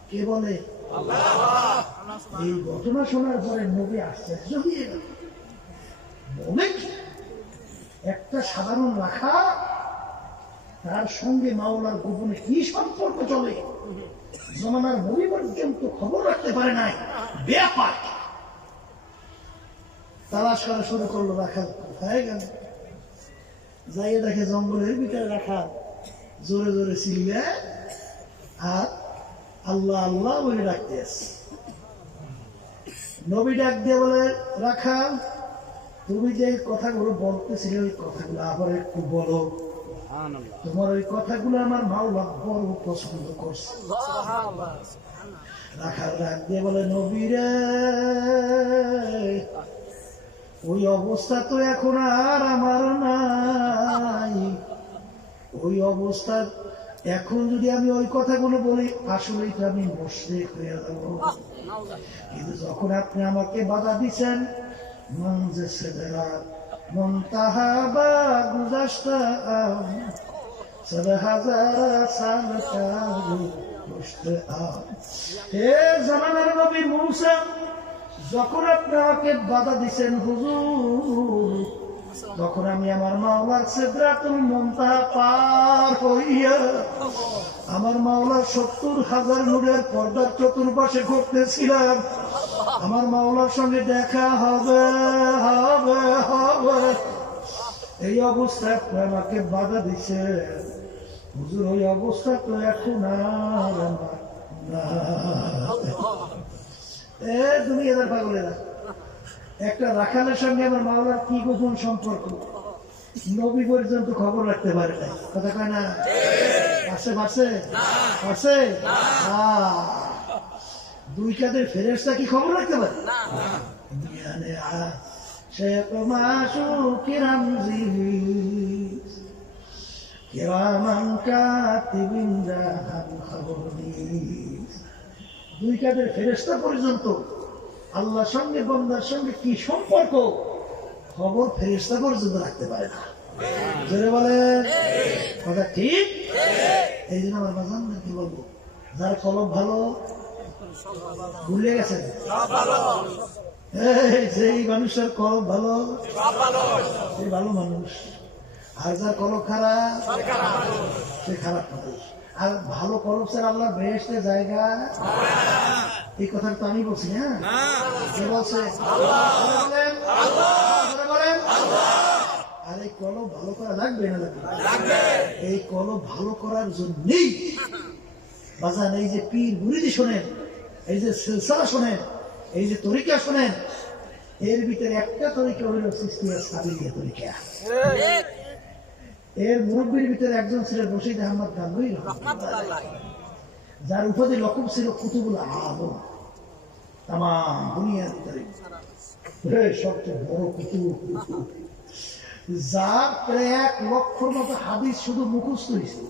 কে বলে? এই ঘটনা শোনার পরে নবী আশ্চর্য হয়ে গেল। বলে কি একটা সাধারণ রাখা, তার সঙ্গে মাওলার গোপনে কি সম্পর্ক চলে জমানার নবী পর্যন্ত খবর রাখতে পারে নাই। ব্যাপার তালাশ করা শুরু করলো। রাখাল কোথায় গেল? যাইয়ে দেখে জঙ্গলের ভিতরে রাখা জোরে জোরে চিল্লে আর আল্লাহ আল্লাহ বলে ডাকতে আসছে। নবী ডাক দিয়ে বলে, রাখাল, তুমি যে কথাগুলো বলতেছিলে ওই কথাগুলো আবার একটু বলো। তোমার ওই কথাগুলো আমার মাওলা বড় পছন্দ করছে। রাখাল ডাক দিয়ে বলে, নবী রে, ওই অবস্থা তো এখন আর আমার নাই। ওই অবস্থা এখন যদি আমি ওই কথাগুলো বলি আসলেই তো আমি মুশরিক হয়ে যাব। কিন্তু যখন আপনি আমাকে বাধা দিচ্ছেন, মন যে সেদেরা মন তাহাবা গুজাস্তা হাজার সাল বসতে হে জামানার নবী মুসা, যখন আপনি আমাকে বাধা দিচ্ছেন হুজুর, তখন আমি আমার মাওলার সিদরাতুল মুনতাহা পার হইয়া আমার মাওলার ৭০,০০০ নূরের পর্দার চতুর্পাশে ঘুরতেছিলাম। আমার মাওলার সঙ্গে দেখা হবে হবে হবে, এই অবস্থায় আপনি আমাকে বাধা দিচ্ছে হুজুর। ওই অবস্থা তো এখন আর আমার না। দুনিয়াদার পাগলেরা, একটা রাখালের সঙ্গে আমার মাওলার কি গোপন সম্পর্ক নবী পর্যন্ত খবর রাখতে পারে না। কথা কয় না? পাশে পাশে পাশে দুই কাদের ফেরেশতা কি খবর রাখতে পারে? সে তো মাশুকিরাম জিলিস কিরামান কাতিবিন জাহান খবর দিস। দুই কাদের ফেরেশতা পর্যন্ত আল্লাহর সঙ্গে বান্দার সঙ্গে কি সম্পর্ক খবর ফেরেশতা পর্যন্ত রাখতে পারে না। জোরে বলে কথা ঠিক? এই জন্য আমার বাজান কি বলবো, যার কলম ভালো ভুলে গেছেন, সেই মানুষের কলম ভালো, সেই ভালো মানুষ। আর যার কলম খারাপ, সে খারাপ মানুষ। আর ভালো কলম স্যার আল্লাহ বেহেশতে জায়গা, এই কথা তো আমি বলছি। হ্যাঁ, কে বলছে? আর এই কলম ভালো করা লাগবে না লাগবে? এই কলম ভালো করার জন্যই বাজান এই যে পীর মুরিদি শোনেন, এই যে সিলসিলা শোনেন, এই যে তরিকা শোনেন, এর ভিতরে একটা তরিকা হইল সিস্তিয়া সাবিলিয়া তরিকা। এর মুরব্বীর ভিতরে একজন ছিলেন রশিদ আহমদ গাঙ্গুই, যার উপাধি লকব ছিল কুতুবুল আলম। তামাম দুনিয়ার ভিতরে সবচেয়ে বড় কুতুব, যার প্রায় 1 লক্ষর মতো হাদিস শুধু মুখস্থ হয়েছে।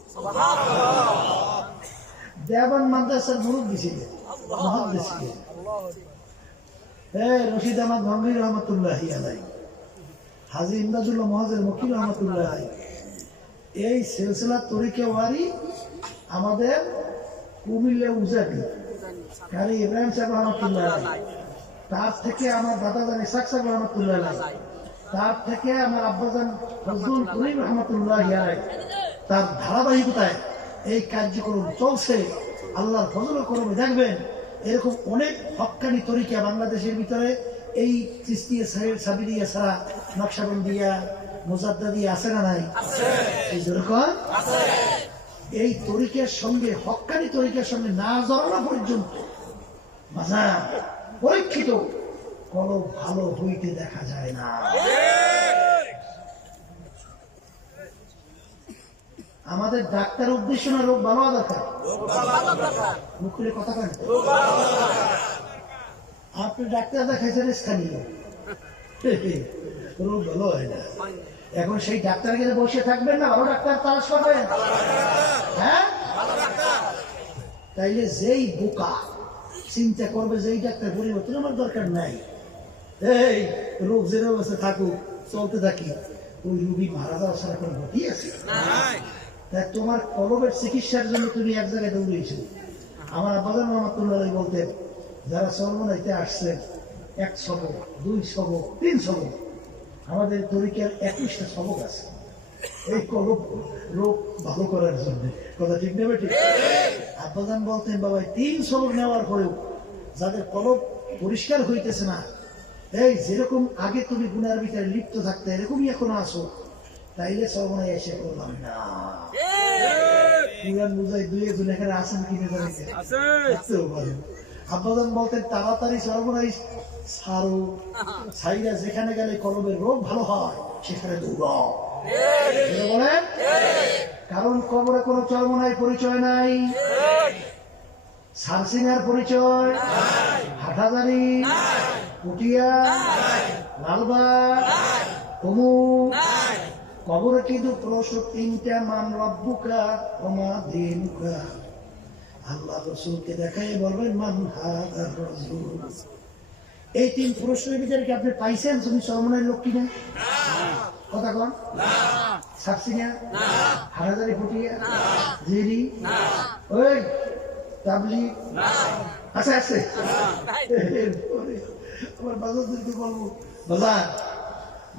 দেওয়ান মাদ্রাসার মুরব্বী ছিলেন, মুহাদ্দিস ছিলেন। রশিদ আহমদ ভাঙ্গি রহমতুল্লাহি আলাইহি, হাজী ইমদাদুল্লাহ মুহাজির মক্কি রহমতুল্লাহি আলাইহি। এই সিলসিলা তরিকা ওয়ারি আমাদের কুমিল্লা উজানি কারি ইব্রাহিম সাহেব রহমতুল্লাহ আলাইহি, তার থেকে আমার দাদাজান ইসহাক সাহেব রহমতুল্লাহ আলাইহি, তার থেকে আমার আব্বাজান ফজলুল করিম রহমতুল্লাহি আলাইহি, তার ধারাবাহিকতায় এই কার্যক্রম চলছে। আল্লাহর ফজল করমে দেখবেন এরকম অনেক হক্কানি তরিকা বাংলাদেশের ভিতরে এই চিশতিয়া সাবিরিয়া ছাড়া নকশাবন্দিয়া মুজাদ্দাদিয়া আছে না নাই? এই যেরকম এই তরিকার সঙ্গে হক্কানি তরিকার সঙ্গে না জড়ানো পর্যন্ত মাঝার পরীক্ষিত কোন ভালো হইতে দেখা যায় না। আমাদের ডাক্তার উদ্দেশ্য না রোগ ভালো দরকার, মুখ খুলে কথা কেন? আপনি ডাক্তার দেখাইছেন স্থানীয়, রোগ ভালো হয় না। এখন সেই ডাক্তার কাছে বসে থাকবেন না, ভালো ডাক্তার তালাশ করবেন। হ্যাঁ, তাইলে যেই বোকা চিন্তা করবে যে এই ডাক্তার পরিবর্তন আমার দরকার নাই, এই রোগ যেরকম আছে থাকুক, চলতে থাকি, ওই রোগী মারা যাওয়া ছাড়া কোনো গতি আছে? তাই তোমার কলবের চিকিৎসার জন্য তুমি এক জায়গায় দৌড়িয়েছো। আমার আব্বাজান রহমতুল্লাহ বলতেন, যারা চরমনাইতে আসছে 1 সবক, 2 সবক, 3 সবক, আমাদের তরিকার 21টা সবক আছে এই কলব রোগ ভালো করার জন্য। কথা ঠিক নেবে? ঠিক। আব্বাজান বলতেন, বাবা 3 সবক নেওয়ার পরেও যাদের কলব পরিষ্কার হইতেছে না, এই যেরকম আগে তুমি গুনার ভিতরে লিপ্ত থাকতে এরকমই এখনো আসো, তাইলে সর্বনাই এসে করলাম না। দুই-একজন এখানে আসেন কিনে থাকতেও পারেন। আব্বাজান বলতেন, তাড়াতাড়ি সর্বনাই ছাড়ো, ছাইরা যেখানে গেলে কলবের রোগ ভালো হয় সেখানে দৌড়াও। বলেন, কারণ কবরে কোনো চর্মনাই পরিচয় নাই, সারসিনার পরিচয়, হাটাজারি, পুটিয়া, লালবাগ, তমুক। কবরে কিন্তু প্রশ্ন 3টা, মান রব্বুকা ওয়া মা দীনুকা। আল্লাহ রাসূলকে দেখাই বলবেন, মান হাযার রাসূল। এই 3 প্রশ্নের ভিতরে কি আপনি পাইছেন তুমি চরমনাই লোক কিনা? কথা কন। সাবসিনা, হাটাজারি, পুটিয়া, জিরি, ওই তাবলিগ আছে আছে। আমার বাজারদেরকে বলবো, বাজার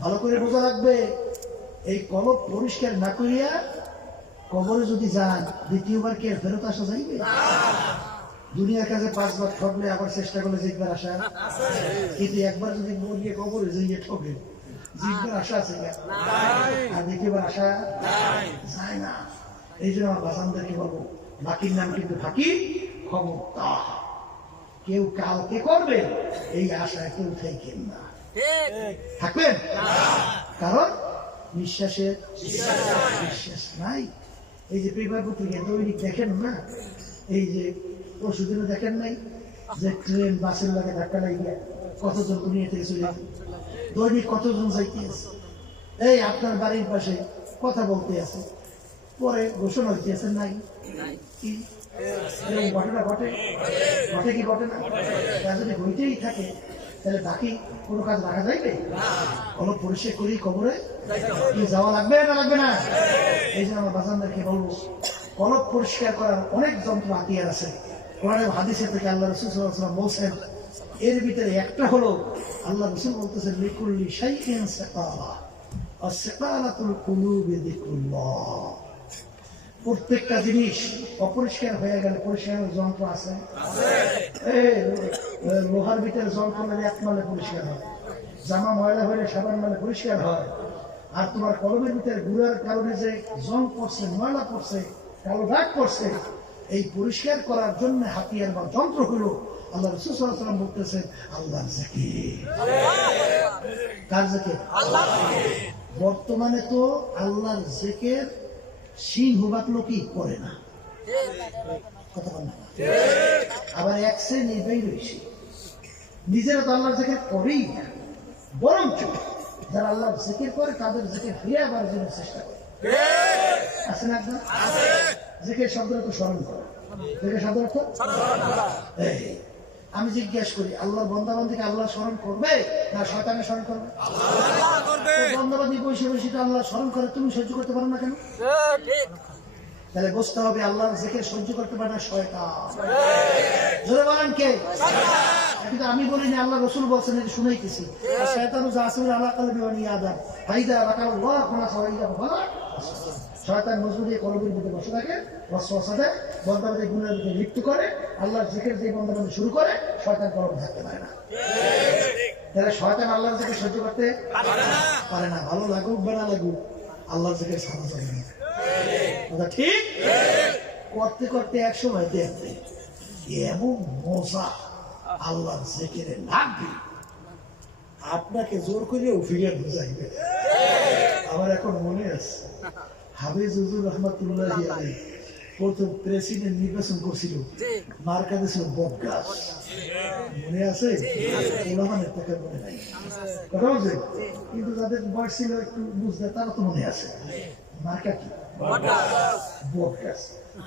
ভালো করে বোঝা লাগবে, এই কলব পরিষ্কার না করিয়া কবরে যদি যান, দ্বিতীয়বার কে ফেরত আসা যাইবে? দুনিয়ার কাছে 5 বার ঠকলে আবার চেষ্টা করলে জিতবার আশা, কিন্তু একবার যদি গিয়ে কবরে যাইয়ে ঠকে, জিতবার আশা আছে আর দ্বিতীয়বার আশা যায় না। এই জন্য আমার বাজানদেরকে বলবো, বাকির নাম কিন্তু ফাঁকি, ক্ষমতা কেউ কালকে করবে এই আশায় কেউ থাকেন না, থাকবেন। কারণ নিঃশ্বাসের বিশ্বাস নাই। এই যে পেপার পত্রিকা দৈনিক দেখেন না, এই যে পরশুদিনে দেখেন নাই যে ট্রেন বাসের লাগে ধাক্কা লাগিয়ে কতজন দুনিয়া থেকে চলে গেছে, দৈনিক কতজন যাইতে আছে। এই আপনার বাড়ির পাশে কথা বলতে আছে, পরে ঘোষণা হইতে আছে নাই, কি ঘটনা ঘটে, ঘটে কি ঘটে না? তা যদি হইতেই থাকে তাহলে বাকি কোনো কাজ রাখা যাইবে? কলব পরিষ্কার করি কবরে যাওয়া লাগবে না লাগবে না? এই জন্য আমার বাজানদেরকে বলবো, কলব পরিষ্কার করার অনেক যন্ত্র হাতিয়ার আছে। কোরআন হাদিসে থেকে আল্লাহ রাসূল সাল্লাল্লাহু আলাইহি ওয়াসাল্লাম বলছেন, এর ভিতরে একটা হলো আল্লাহ রাসূল বলতেছেন, লিকুল্লি শাইইন সিকালা ওয়া সিকালাতুল কুলুবি যিকরুল্লাহ। প্রত্যেকটা জিনিস অপরিষ্কার হয়ে গেলে পরিষ্কারের যন্ত্র আছে। লোহার ভিতরে যন্ত্র মানে 1 নলে পরিষ্কার হয়, জামা ময়লা হলে সাবান মানে পরিষ্কার হয়। আর তোমার কলমের ভিতরে গুড়ার কারণে যে জং পড়ছে, ময়লা পড়ছে, কালো দাগ পড়ছে, এই পরিষ্কার করার জন্য হাতিয়ার বা যন্ত্র হলো আল্লাহ রাসূল সাল্লাল্লাহু আলাইহি ওয়াসাল্লাম বলতেছেন, আল্লাহর জিকির। কার জিকির? বর্তমানে তো আল্লাহর জিকির সিংহভাগ লোকই করে না, কথা বল না। আবার এক শ্রেণী বের হয়েছে, নিজেরা তো আল্লাহর জিকির করেই না, বরঞ্চ যারা আল্লাহ জিকির করে তাদের জিকির ফিরে আবার জন্য চেষ্টা করে। আছে না একদম? জিকির শব্দের তো স্মরণ করে। জিকির শব্দের অর্থ আমি জিজ্ঞেস করি, আল্লাহর বন্দাবান্দিকে আল্লাহ স্মরণ করবে না শয়তানের স্মরণ করবে? বন্দাবান্দি বসে বসে তো আল্লাহ স্মরণ করে, তুমি সহ্য করতে পারো না কেন? তাহলে বুঝতে হবে আল্লাহর জিকির সহ্য করতে পারে না শয়তান। জোরে বলেন কে? কিন্তু আমি বলি না, আল্লাহ রসুল বলছেন, এটা শুনাইতেছি। শয়তানু জাসির আলা কলবি ওয়া নিয়াদান ফাইদা রাকাল্লাহ খানা সাওয়াইদা ফালা। শয়তান মজবুত এই কলবের মধ্যে বসে থাকে, ওয়াসওয়াসা দেয়, বন্দাবান্দি গুনাহের মধ্যে লিপ্ত করে। আল্লাহর জিকির যে বন্দাবান্দি শুরু করে, শয়তান কলবে থাকতে পারে না। তাহলে শয়তান আল্লাহর জিকির সহ্য করতে পারে না। ভালো লাগুক বা না লাগুক, আল্লাহর জিকির ছাড়া যাবে না। কথা ঠিক? করতে করতে এক সময় দেখবে এমন মজা আল্লাহর জিকিরে লাগবে, আপনাকে জোর করে ফিরে বুঝাইবে। আমার এখন মনে আছে, হাফেজ হুজুর রহমাতুল্লাহ আলাইহি প্রথম প্রেসিডেন্ট নির্বাচন করছিল, মার্কা দিয়েছিল বটগাছ। মনে আছে? ওলামানের টাকা মনে নাই, কথা বলছে। কিন্তু যাদের বয়স ছিল একটু বুঝতে, তারা তো মনে আছে। মার্কা কি? বটগাছ।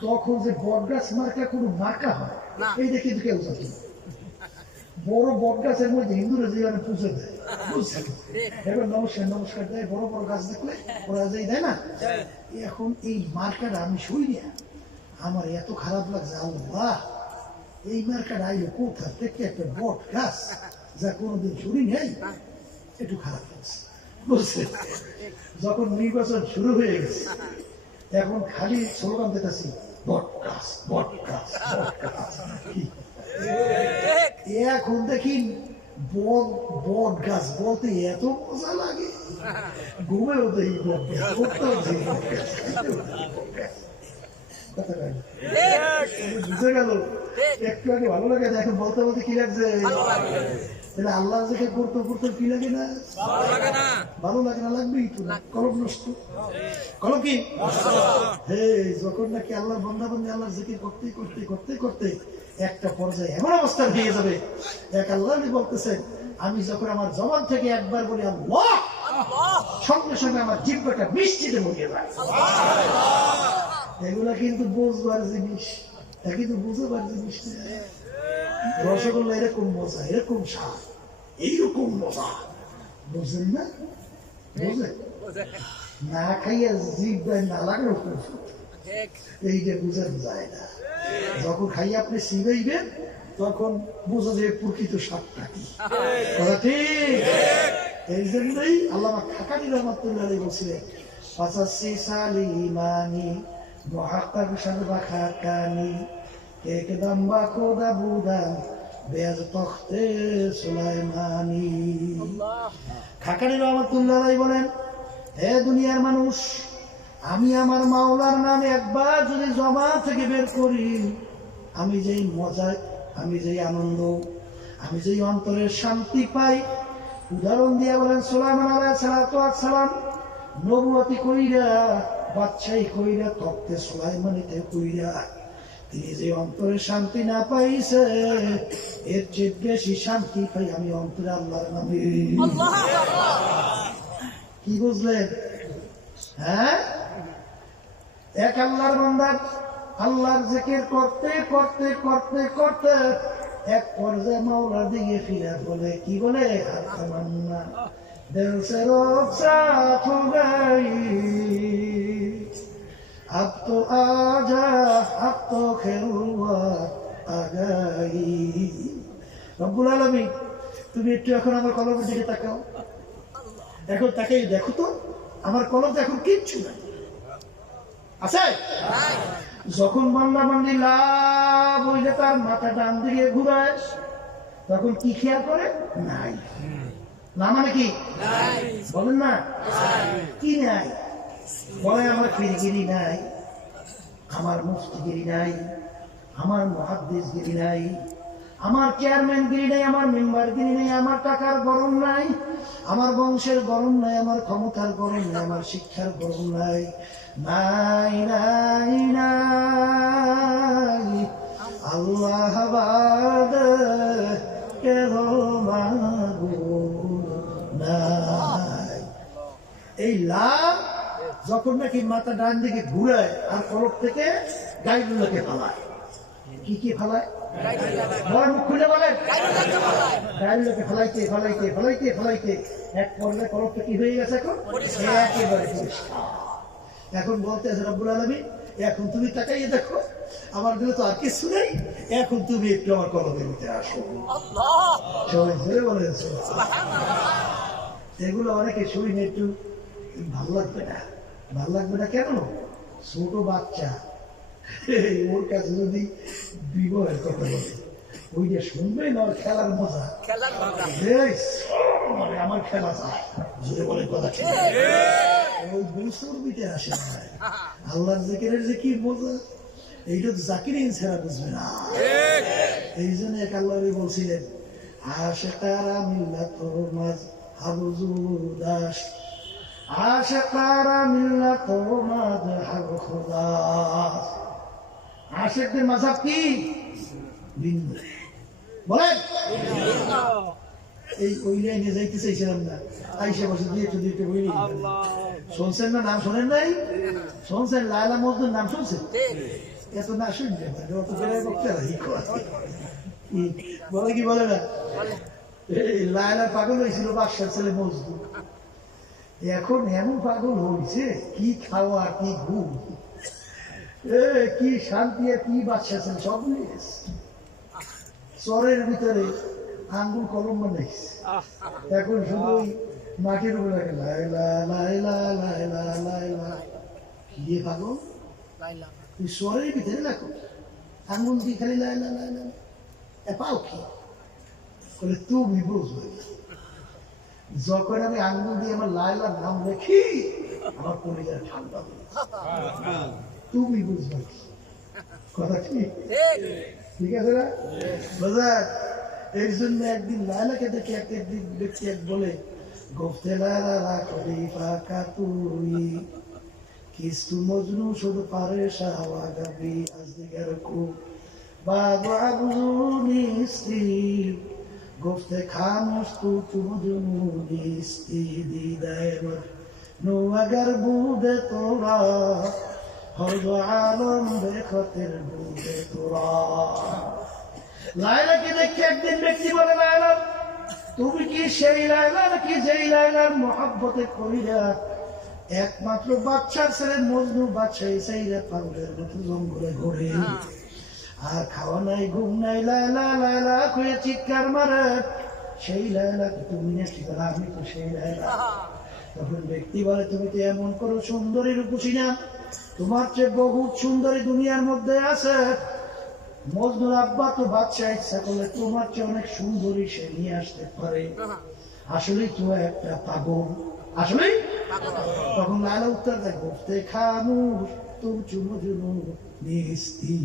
তখন যে বটগাছ মার্কা কোন মার্কা হয় এইটা কিন্তু কেউ জানত না। বড় বটগাছের মধ্যে হিন্দুরা যে পুজো দেয়, বুঝছেন? এবার নমস্কার নমস্কার দেয়, বড় বড় গাছ দেখলে ওরা যাই দেয় না। এখন এই মার্কাটা আমি শুই না, আমার এত খারাপ লাগছে, আল্লাহ এই মার্কাটা আইলো কোথা থেকে? একটা বট গাছ যা কোনোদিন শুনি নেই, একটু খারাপ লাগছে, বুঝছেন? যখন নির্বাচন শুরু হয়ে গেছে, এখন খালি স্লোগান দিতেছি, বট গাছ বট গাছ বট গাছ। এখন দেখি বট গাছ বলতে এত মজা লাগে, ঘুমেও দেখি বট গাছ, বুঝে গেল? একটু আগে ভালো লাগে, এখন বলতে বলতে কি লাগছে? তাহলে আল্লাহ থেকে করতে করতে কি লাগে না? ভালো লাগে না? লাগবেই তো। কলম নষ্ট, কলম কি? যখন নাকি আল্লাহ বন্দাবন্দি আল্লাহ জিকির করতে করতে করতে করতে একটা পর্যায়ে এমন অবস্থা হয়ে যাবে, এক আল্লাহ বলতেছেন, আমি যখন আমার জবান থেকে একবার বলি আল্লাহ, সঙ্গে সঙ্গে আমার জিহ্বাটা বৃষ্টিতে ভরে যায়। এগুলা কিন্তু বুঝবার জিনিস, তা কিন্তু বুঝবার জিনিস না। রসগোল্লা এরকম মজা, এরকম স্বাদ, এইরকম মজা, বুঝলেন না? বুঝলেন না? খাইয়া জিহ্বায় না লাগার এইটা বুঝার যায় না। যখন খাইয়া আপনি সিবাইবেন, তখন বোঝা যায় প্রকৃত স্বাদটা কি। কথা ঠিক? এই জন্যই আল্লামা খাকানি রহমাতুল্লাহ আলাইহি বলছিলেন, পাঁচাশি সালি ইমানি মুহাক্কাক সারবা খাকানি একদম বা খোদা বুদা বেজ তখতে সুলাইমানি। খাকানি রহমাতুল্লাহ আলাইহি বলেন, হে দুনিয়ার মানুষ, আমি আমার মাওলার নামে একবার যদি জমা থেকে বের করি, আমি যেই মজা, আমি যেই আনন্দ, আমি যেই অন্তরের শান্তি পাই। উদাহরণ দিয়ে বলেন, সুলাইমান আলাইহিস সালাম নবুয়তি কইরা, বাদশাহী কইরা, তখতে সুলাইমানিতে কইরা তিনি যে অন্তরের শান্তি না পাইছে, এর চেয়ে বেশি শান্তি পাই আমি অন্তরে আল্লাহর নামে। কি বুঝলেন? হ্যাঁ, এক আল্লাহর বান্দা আল্লাহর জিকির করতে করতে করতে করতে এক পর্যায়ে মাওলার দিকে ফিরে বলে, কি বলে? তামান্না দিল সে রোক সাফ হো গই, আব তো আজা, আব তো খেলওয়াত আ গই। রব্বুল আলামিন, তুমি একটু এখন আমার কলমের দিকে তাকাও। এখন তাকাই দেখো তো, আমার কলম এখন কিচ্ছু নাই, আছে? যখন বান্দা বান্দি লাভ হইলে তার মাথা ডান দিকে ঘুরায়, তখন কি খেয়াল করে? নাই। না মানে কি? বলেন না, কি নাই? বলে আমার পীরগিরি নাই, আমার মুফতিগিরি নাই, আমার মুহাদ্দিসগিরি নাই, আমার চেয়ারম্যানগিরি নাই, আমার মেম্বারগিরি নাই, আমার টাকার গরম নাই, আমার বংশের গরম নাই, আমার ক্ষমতার গরম নাই, আমার শিক্ষার গরম নাই, নাই নাই নাই, আল্লাহ বাদ কেহ মাবুদ লাল যখন নাকি মাথা ডান দিকে ঘুরায় আর কলব থেকে গাইডুল্লাহকে ফালায়। কি কি ফালায়? বড় মুখ খুলে বলেন। গাইডুল্লাহকে ফালাইতে ফালাইতে ফালাইতে ফালাইতে এক পর্যায়ে কলবটা কি হয়ে গেছে এখন একেবারে পরিষ্কার। এখন বলতে আছে রব্বুল আলামিন, এখন তুমি তাকাইয়ে দেখো আমার দিলে তো আর কিছু নেই, এখন তুমি একটু আমার কলবের ভিতরে আসো। সবাই ধরে বলেন এগুলো অনেকে শুনে একটু ভালো লাগবে না। ভালো লাগবে না কেন? ছোট বাচ্চা ওর কাছে যদি বিবাহের কথা বলে ওইটা শুনবে না, ওর খেলার মজা, মানে আমার খেলা চায় যদি বলে কথা ওই বছর বিটে আসে না। আল্লাহর জিকিরের যে কি মজা এইটা তো জাকিরিন ছাড়া বুঝবে না। এই জন্য এক আল্লাহ বলছিলেন, আশিকারা মিল্লাত মাজ হাবুজুদাস, আশিকারা মিল্লাত মাজ হাবুজুদাস। আশিকদের মাযহাব কি? ভিন্ন। বলেন এই ওই লাইনে যাইতে চাইছিলাম না, আইসা বসে দুইটা বই শুনছেন না? নাম শোনেন নাই? শুনছেন লায়লা মজনুর নাম শুনছেন? এত না শুনবে বলে কি বলে না? এই লায়লা পাগল হয়েছিল বাদশার ছেলে মজনু, এখন এমন পাগল হয়েছে কি খাওয়া কি ঘুম, কি শান্তি আর কি বাদশা ছেলে সব নিয়েছে। চরের ভিতরে আঙ্গুল কলম বানাইছে, এখন শুধু ওই মাটির উপরে রাখে লাইলা লাইলা লাইলা লাইলা। কি পাগল? চরের ভিতরে রাখো আঙ্গুল দিয়ে খালি লাইলা লাইলা। পাও কি বলে তুমি বুঝবে, যখন আমি আঙ্গুল দিয়ে আমার লাইলার নাম রেখি আমার পরিবার ঠান্ডা হয়ে তুমি বুঝবে কথা ঠিক। ঠিক আছে না বাজার? এই জন্য একদিন লায়লাকে দেখে একদিন ব্যক্তি এক বলে, গোফতে লায়লা খলিফা কাতুই কিস্তু মজনু শুধু পারে শাহওয়া গাবি আজদিগার কু বাদু আবুজুনি ইস্তি গোফতে খামোশ তু মজনু ইস্তি দিদায়মত নো আগার বুদে তোরা হরদ আলম বেখতের বুদে তোরা। লায়লাকে দেখে একদিন ব্যক্তি বলে, লায়লা তুমি কি সেই লায়লা নাকি যেই লায়লার মহব্বতে করিয়া একমাত্র বাচ্চার ছেলে মজনু বাচ্চাই চাইরা পাগলের মতো জঙ্গলে ঘুরে আর খাওয়া নাই ঘুম নাই লায়লা লায়লা করে চিৎকার মারে, সেই লায়লা তুমি নাকি? আমি তো সেই লায়লা। তখন ব্যক্তি বলে, তুমি তো এমন করো সুন্দরী রূপসী না, তোমার চেয়ে বহুত সুন্দরী দুনিয়ার মধ্যে আছে। মজনুর আব্বা তো বাচ্চা ইচ্ছা করলে তোমার চেয়ে অনেক সুন্দরী সে নিয়ে আসতে পারে, আসলে তো একটা পাগল, আসলে। তখন লায়লা উত্তর দেয়, গোফতে খামোশ তু মজনু নিস্তি।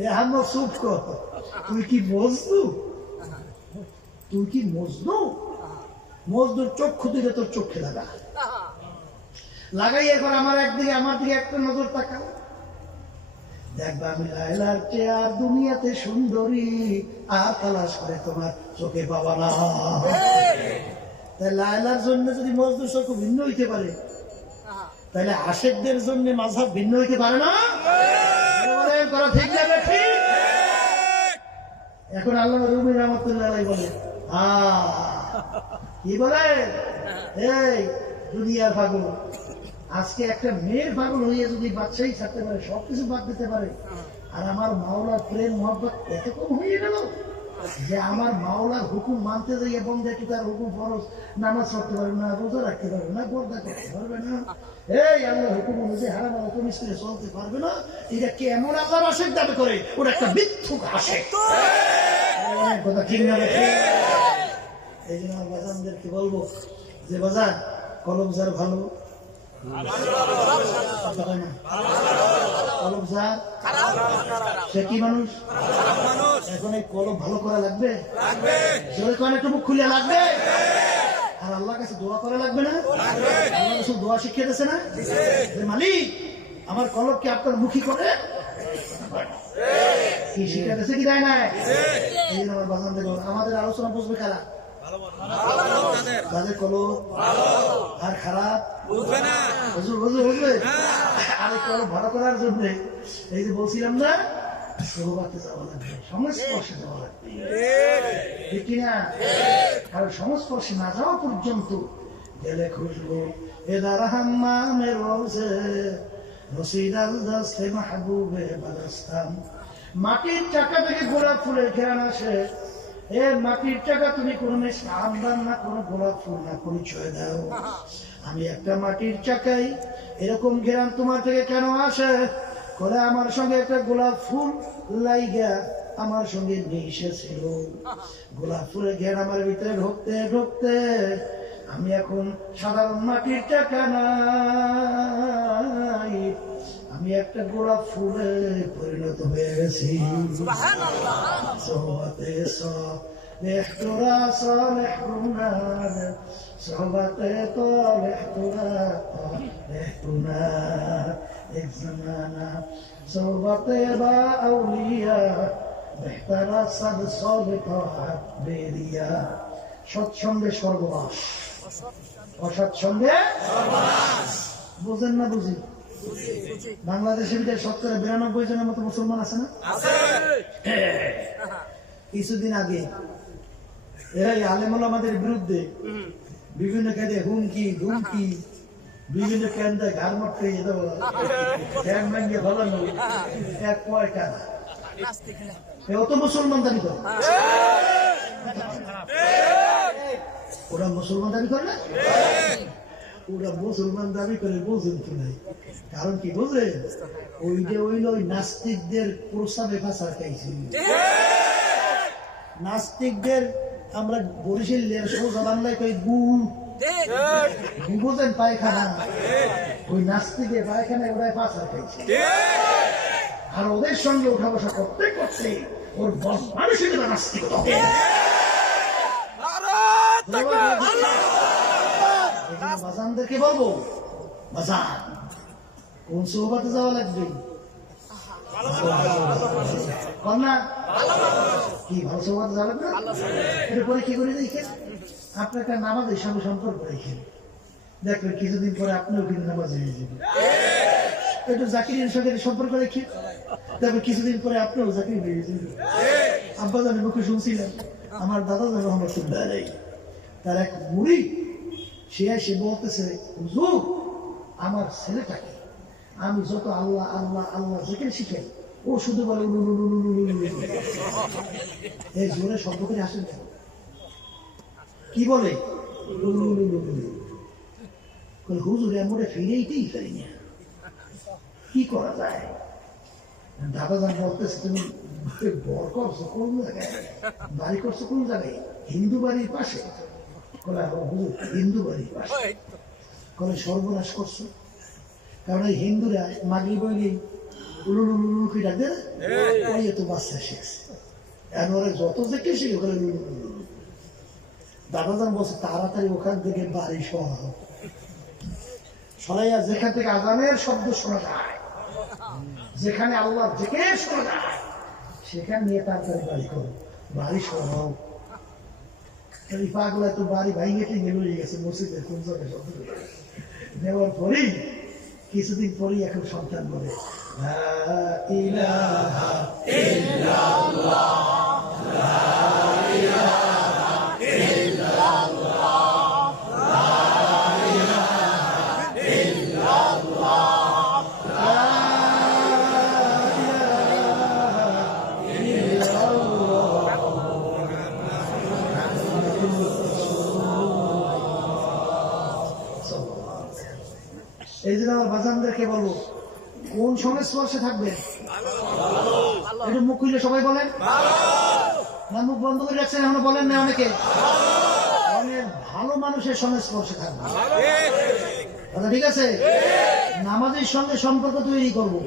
এ আমরা চুপ কর, তুই কি মজনু? তুই কি মজনু? মজনুর চক্ষু দিলে তোর চোখে লাগা লাগাই, এরপর আমার একদিকে আমার দিকে একটা নজর তাকা, দেখবা আমি লায়লার চেয়ে আর দুনিয়াতে সুন্দরী আর তালাশ করে তোমার চোখে পাবা না। তাই লায়লার জন্য যদি মজনুর চক্ষু ভিন্ন হইতে পারে, তাহলে আশেকদের জন্য মাযহাব ভিন্ন হইতে পারে না? ঠিক না? ঠিক। এখন আল্লামা রুমি রহমাতুল্লাহ আলাইহি বলে, কি বলে? এই দুনিয়ার পাগল আজকে একটা মেয়ের পাগল হইয়া যদি বাচ্চাই থাকতে পারে, সবকিছু বাদ দিতে পারে, আর আমার মাওলার প্রেম মহব্বত এত কম হয়ে গেল যে আমার মাওলার হুকুম মানতে যাইয়ে বন্ধে একটু তার হুকুম ফরজ, নামাজ পড়তে পারবে না, রোজা রাখতে পারবে না, পর্দা করতে পারবে না, এই আল্লাহর হুকুম অনুযায়ী হারাম হুকুম স্কুলে চলতে পারবে না। এটা কেমন আল্লাহর আশেক দাবি করে? ওটা একটা মিথ্যুক আশেক। কথা ঠিক না? এই জন্য আমার বাজানদেরকে বলবো যে বাজান, কলম যার ভালো, কলম যার সে কি মানুষ? এখন এই কলম ভালো করা লাগবে, একটু মুখ খুলে লাগবে, আর আল্লাহর কাছে দোয়া করা লাগবে না? আল্লাহ রাসূল দোয়া শিখিয়ে দিয়েছে না যে মালিক আমার কলমকে আপনার মুখী করে কি শিখিয়ে দিয়েছে কি দেয় না? এই জন্য আমার বাজান দেখো, আমাদের আলোচনা বুঝবে কারা? যাদের কলব আর খারাপ বুঝবে আর কলব ভালো করার জন্য এই যে বলছিলাম না সোহবাতে যাওয়া লাগবে, সংস্পর্শে যাওয়া লাগবে, ঠিক কিনা? কারণ সংস্পর্শে না যাওয়া পর্যন্ত গেলে খুশবু এদার হাম্মামের রোজে রসিদাল দাস্তে মাহবুবে বাদাস্তাম। মাটির চাকা থেকে গোলাপ ফুলের ঘেরান আসে, এ মাটির চাকা তুমি কোনো সাবধান না, কোনো গোলাপ ফুল না পরিচয় দাও। আমি একটা মাটির চাকাই, এরকম ঘেরান তোমার থেকে কেন আসে? করে আমার সঙ্গে একটা গোলাপ ফুল লাইগা আমার সঙ্গে মিশেছিল। গোলাপ ফুলের ঘের আমার ভিতরে ঢুকতে ঢুকতে আমি এখন সাধারণ মাটির চাকা নাই, আমি একটা গোলাপ ফুলে পরিণত হয়ে গেছি। সোহবাতে সালেহতুরা সালেহুনা, সোহবাতে সালেহতুরা সালেহুনা, এক জামানা সোহবাতে বা আউলিয়া বেহতারা সাদ সালেহাত বেরিয়া। সৎসঙ্গে স্বর্গবাস, অসৎসঙ্গে বুঝেন না? বুঝি। বাংলাদেশের ভিতরে ৯২% মতো মুসলমান আছে না? কিছুদিন আগে এই আলেম ওলামাদের বিরুদ্ধে বিভিন্ন কাজে হুমকি ধুমকি, বিভিন্ন কেন্দ্রে ঘাড় মারতে ঠ্যাং ভেঙে ফেলানো, এক কয় কানা অত মুসলমান দাবি করে। ওরা মুসলমান দাবি করে না? ওরা মুসলমান দাবি করে, বোঝেন তো নাই। কারণ কি বোঝে? ওই যে ওই নাস্তিকদের প্রস্তাবে ফাঁসা খাইছি। নাস্তিকদের আমরা বরিশালের সোজা বাংলায় কই গু বোঝেন, পায়খানা। ওই নাস্তিকের পায়খানায় ওরাই ফাঁসা খাইছে। আর ওদের সঙ্গে উঠা বসা করতে করতে ওর মানসিকতা নাস্তিকতা বাজানদেরকে বলবো, বাজান কোন সোহবাতে যাওয়া লাগবে? কি ভালো সোহবাতে যাওয়া লাগবে? এটা পরে কি করে দেখেন, আপনার একটা নামাজের সঙ্গে সম্পর্ক রেখেন, দেখবেন কিছুদিন পরে আপনিও কিন্তু নামাজ হয়ে যাবেন। একটু জাকিরের সঙ্গে সম্পর্ক রেখে দেখবেন কিছুদিন পরে আপনিও জাকির হয়ে যাবেন। আব্বাজানের মুখে শুনছিলেন, আমার দাদা রহমতুল্লাহ আলাইহি, তার এক মুড়ি সে বলতেছে, হুজুর আমার ছেলেটাকে আমি যত আল্লাহ আল্লাহ আল্লাহ জিকির শিখাই, ও শুধু বলে এই জোরে শব্দ করে আসেন, কি বলে হুজুর এমন ফিরেইতেই পারি না, কি করা যায়? দাদা যান বলতেছে, তুমি বর করছো কোন জায়গায়, বাড়ি করছো কোন জায়গায়? হিন্দু বাড়ির পাশে। হিন্দু বাড়ির পাশে। কলে সর্বনাশ করছো, কারণ এই হিন্দুরা মাগি বইলে উলুলুলুকি ডাকে, ওই তো বাচ্চা শেষ, এরপরে যত থেকে সে ওখানে দাদা যান বলছে তাড়াতাড়ি ওখান থেকে বাড়ি সরাইয়া, যেখান থেকে আজানের শব্দ শোনা যায়, যেখানে আল্লাহ জিকির শোনা যায়, সেখানে নিয়ে তাড়াতাড়ি বাড়ি করো, বাড়ি সরাও। এই পাগলা তো বাড়ি ভাইঙে টিঙে লয়ে গেছে মসজিদের কোন জায়গায় শব্দ নেওয়ার পরেই কিছুদিন পরেই এখন সন্তান বলে লা ইলাহা ইল্লাল্লাহ, লা ইলাহা ইল্লাল্লাহ, লা ইলাহা ইল্লাল্লাহ, লা ইলাহা ইল্লাল্লাহ। এই জন্য আমার বাজানদেরকে বলবো, কোন সংস্পর্শে থাকবে? একটু মুখ খুলে সবাই বলেন, না মুখ বন্ধ করে রাখছেন এখনো বলেন না? অনেকে অনেক ভালো মানুষের সংস্পর্শে থাকবে, কথা ঠিক আছে? নামাজের সঙ্গে সম্পর্ক তৈরি করবো,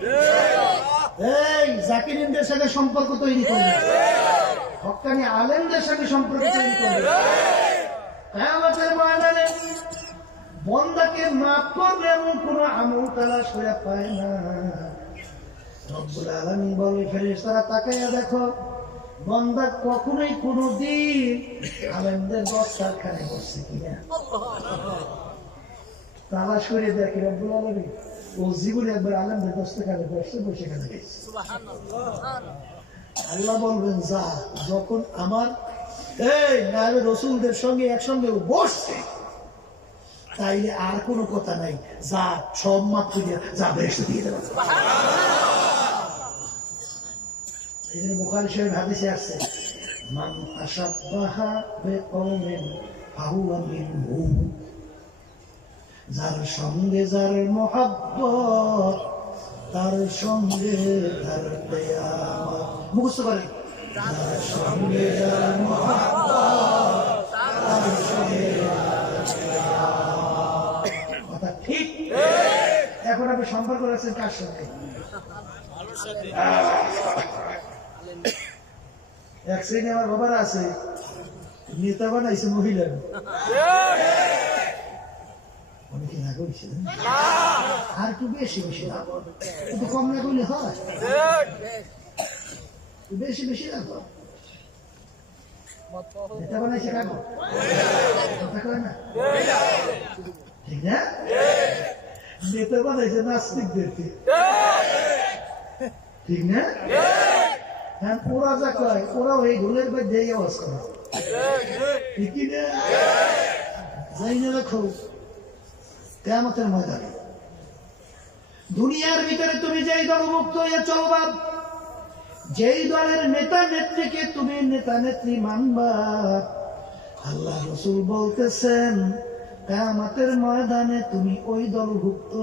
এই জাকিরিনদের সঙ্গে সম্পর্ক তৈরি করবো, হক্কানি আলেমদের সঙ্গে সম্পর্ক তৈরি করবো। কিয়ামতের ময়দানে বন্দাকে মাফ করবে এমন কোন আমল তালাশ করে পায় না। রব্বুল আলামিন বলে, ফেরেশতারা তাকাইয়া দেখো, বন্দা কখনোই কোনদিন আলেমদের দশটার খানে বসছে কিনা তালাশ করে দেখে রব্বুল আলামিন ও জীবনে একবার আলেমদের দশটা খানে বসছে, বসে খানে গেছে। আল্লাহ বলবেন যা, যখন আমার এই নায়েবে রসুলদের সঙ্গে একসঙ্গে বসছে তাইলে আর কোনো কথা নাই, যা সব মাপ দিয়ে যা বেহেশতে দিয়ে দেবে। এই জন্য বুখারী শরীফ হাদিসে আসছে, মান তাশাব্বাহা বিকওমিন ফাহুয়া মিনহুম, যার সঙ্গে যার মহব্বত তার সঙ্গে তার কিয়ামত। মুখস্থ করেন, যার সঙ্গে যার মহব্বত তার সঙ্গে তার কিয়ামত। কথা ঠিক? এখন আপনি সম্পর্ক রাখছেন কার সঙ্গে? এক শ্রেণী আমার বাবার আছে, নেতা বানাইছে মহিলা, অনেকে না করেছিলেন, আর একটু বেশি বেশি না একটু কম না করলে হয়, বেশি বেশি না নেতা বানাইছে কাকু, কথা কয় না ঠিক না? নেতা বানাইছে নাস্তিকদেরকে, ঠিক না? হ্যাঁ, ওরা যা কয় ওরাও এই ঢোলের মধ্যে আওয়াজ করে, ঠিক না? যাই না রাখো কিয়ামতের ময়দানে দুনিয়ার ভিতরে তুমি যেই দলমুক্ত হয়ে চলবা, যেই দলের নেতা নেত্রীকে তুমি নেতা নেত্রী মানবা, আল্লাহ রাসূল বলতেছেন কিয়ামতের ময়দানে তুমি ওই দলভুক্ত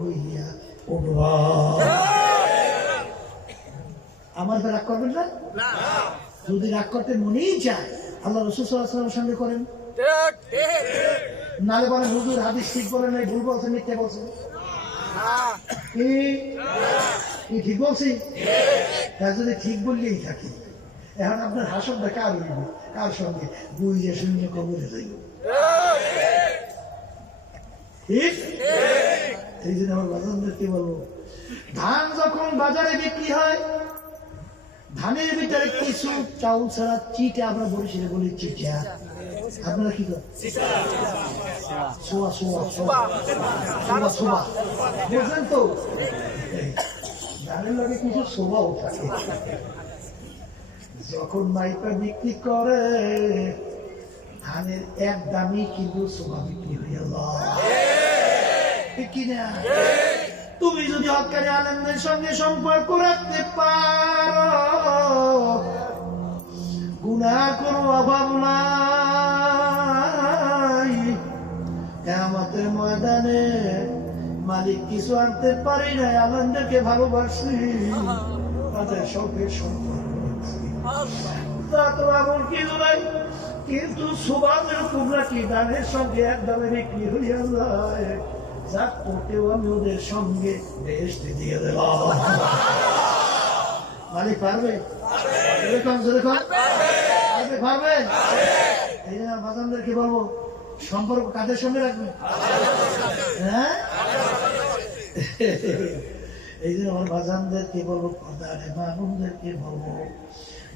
হইয়া উঠবা। আমার রাগ করবেন না? যদি রাগ করতে মনেই চায় আল্লাহ রাসূল সাল্লাল্লাহু আলাইহি ওয়াসাল্লামের সঙ্গে করেন, নালে বলেন হুজুর হাদিস ঠিক বলেন নাই, ভুল বলছেন, মিথ্যা বলছেন। কি ঠিক বলছি? তা যদি ঠিক বললেই থাকি, এখন আপনার হাসনটা কার হইব, কার সঙ্গে? বুঝে শূন্য কবরে যাইব, ঠিক? এই জন্য আমার বাজারদেরকে বলবো, ধান যখন বাজারে বিক্রি হয়, ধানের ভিতরে কিছু চাউল ছাড়া চিটা, আমরা বরিশালে বলি চিটা, আপনারা কি করেন? বুঝলেন তো? ধানের লগে কিছু শোভাও থাকে, যখন মাইপা বিক্রি করে ধানের এক দামই কিন্তু শোভা বিক্রি হয়ে গেল, ঠিক কিনা? তুমি যদি হক্কানি আলেমদের সঙ্গে সম্পর্ক রাখতে পারো, গুনাহ কোনো অভাব নাই। কিয়ামতের ময়দানে মালিক কিছু আনতে পারি না, আলেমদেরকে ভালোবাসি, তাদের সঙ্গে সম্পর্ক রাখছি, তা তো এমন কিছু নাই, কিন্তু সুবাদের কুমড়া কি দানের সঙ্গে এক দামে বিক্রি হইয়া যায়, যা করতেও আমি ওদের সঙ্গে বেহেশতে দিয়ে দিলাম। মালিক পারবে? এরকম যেরকম পারবে। এই জন্য বাজানদেরকে বলবো, সম্পর্ক কাদের সঙ্গে রাখবে? হ্যাঁ, এই জন্য আমার বাজানদেরকে বলবো, পর্দারে মামুনদেরকে বলবো,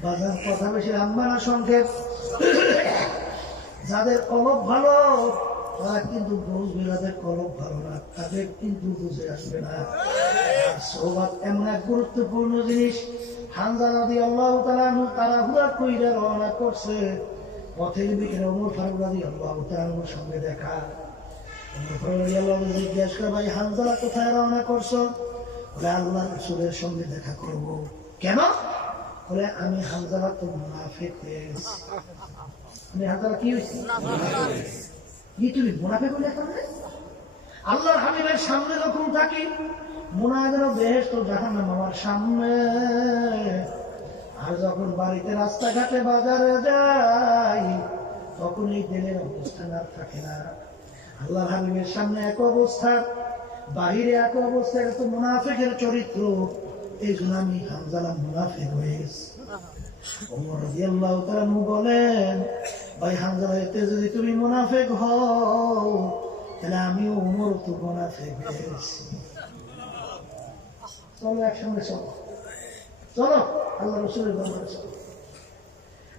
বাজান কথা বেশি রাখবা না, সংক্ষেপ। যাদের কলব ভালো তারা কিন্তু বুঝবে, যাদের কলব ভালো না তাদের কিন্তু বুঝে আসবে না। সোহবত এমন এক গুরুত্বপূর্ণ জিনিস। হামজা রাদিয়াল্লাহু তাআলা আনহু তাড়াহুড়া কইরা রওনা করছে, পথের ভিতরে ওমর ফারুক রাদিয়াল্লাহু তাআলা আনহুর সঙ্গে দেখা। ওমর ফারুক রাদিয়াল্লাহু তাআলা জিজ্ঞাসা করে, ভাই হামজা কোথায় রওনা করছো? বলে আল্লাহর রাসূলের সঙ্গে দেখা করব। কেন? বলে আমি হামজা তো মুনাফিক হয়েছি। আমি হামজা কি হয়েছি? কি তুমি মুনাফিক হলে করবে? আল্লাহর হাবিবের সামনে যখন থাকি, মুনাফিকের বেহেশত জাহান্নাম আমার সামনে, আর যখন বাড়িতে রাস্তাঘাটে বাজারে যাই তখন এই দিলের অবস্থান আর থাকে না। আল্লাহর হাবিবের সামনে এক অবস্থা, বাহিরে এক অবস্থা, এটা তো মুনাফিকের চরিত্র। এই জন্য আমি হামজালা মুনাফিক হয়ে গেছি। ওমর রাদিয়াল্লাহু তাআলা বলেন, ভাই হামজালা, এতে যদি তুমি মুনাফিক হও তাহলে আমিও ওমর তো মুনাফিক হয়ে গেছি। চলো একসঙ্গে চলো, চলো আল্লাহ রাসূলের দরবারে চলো।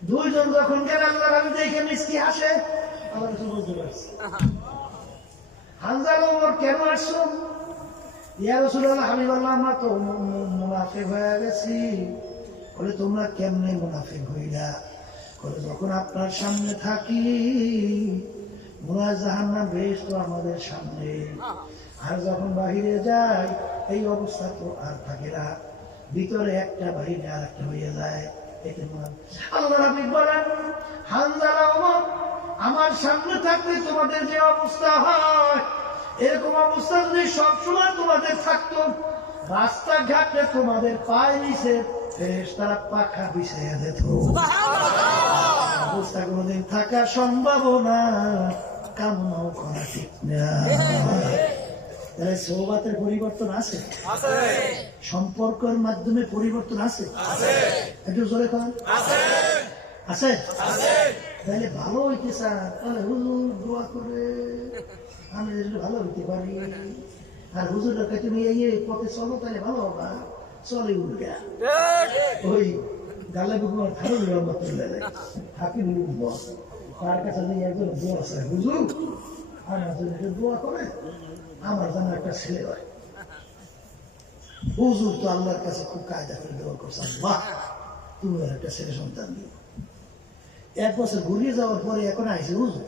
দুইজন যখন গেল আল্লাহর হাবিব দেখে মিষ্টি হাসে, আল্লাহ রাসূল বুঝতে পারছে হানজালা ওমর কেন আসছো? ইয়া রাসূলুল্লাহ, হাবিবাল্লাহ, আমরা তো মুনাফিক হয়ে গেছি। বলে তোমরা কেমনে মুনাফিক হইলা? বলে যখন আপনার সামনে থাকি মনে হয় জাহান্নাম বেহেশত তো আমাদের সামনে, আর যখন বাহিরে যাই এই অবস্থা তো আর থাকে না, ভিতরে একটা বাহিরে আর একটা হয়ে যায়। আল্লাহ হাবিব বলেন, হানজালা ওমর, আমার সামনে থাকলে তোমাদের যে অবস্থা হয়, এরকম অবস্থা যদি সবসময় তোমাদের থাকতো, রাস্তাঘাটে তোমাদের পায়ে নিচে ফেরেশতারা পাখা বিছিয়ে দিত। অবস্থা কোনোদিন থাকা সম্ভব না, কামনাও করা ঠিক না। সোহবাতের পরিবর্তন আছে, সম্পর্কের মাধ্যমে পরিবর্তন আছে, একটু জোরে করেন আছে। তাহলে ভালো হইতে চান, তাহলে হুজুর দোয়া করে আমি ভালো হইতে পারি, আর হুজুরের কাছে তুমি এই পথে চলো তাহলে ভালো হবা, চলে উল্টা ওই গালে বুকুমার থারুল রহমতুল্লাহ হাকিম তার কাছে একজন দোয়া আছে, হুজুর আমার জন্য দোয়া করে আমার যেন একটা ছেলে হয়। হুজুর তো আল্লাহর কাছে খুব কায়দা করে দোয়া করছে, বাহ তুমি একটা ছেলে সন্তান দিও। 1 বছর ঘুরিয়ে যাওয়ার পরে এখন আইসি, হুজুর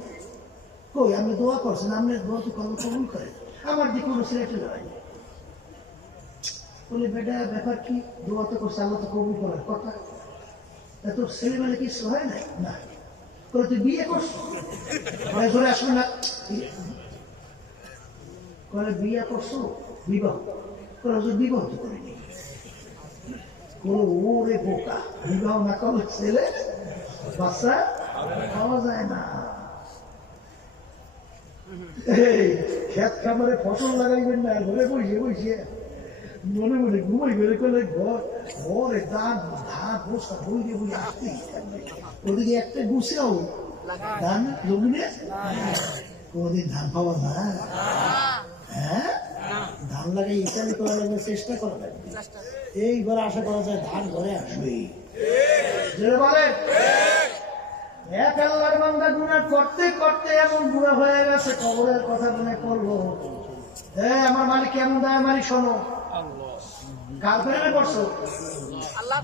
কই আমি দোয়া করছেন, আপনি দোয়া তো কবুল করে, আমার দিকে কোনো ছেলে চলে হয়নি। বলে বেটা ব্যাপার কি, দোয়া তো করছে আল্লাহ তো কবুল করার কথা, এত ছেলে মেলে কিছু হয় নাই না। করে তুই বিয়ে করছো, ধরে আসবে না, করে বিয়ে করছো বিবাহ করে, বিবাহ তো করিনি। ওরে বোকা, বিবাহ না করলে ছেলে বাচ্চা পাওয়া যায় না। খেত খামারে ফসল লাগাইবেন না, ঘরে বসে বসে মনে মনে ঘুমাই ঘরে করলে ঘরে ধান ধান বসা বইলে বই আসতেই, ওদিকে একটা গুছেও ধান জমিনে কোনদিন ধান পাওয়া যায়? হ্যাঁ, ধান লাগাই ইত্যাদি করা লাগবে, চেষ্টা করা লাগবে, এইবার আশা করা যায় ধান ঘরে আসবে। এক আল্লাহর বান্দা গুনাহ করতে করতে এমন বুড়া হয়ে গেছে, কবরের কথা মনে করলো, আমার মালিক কেমন দেয় মালিক শোনো, কার প্রেমে পড়ছো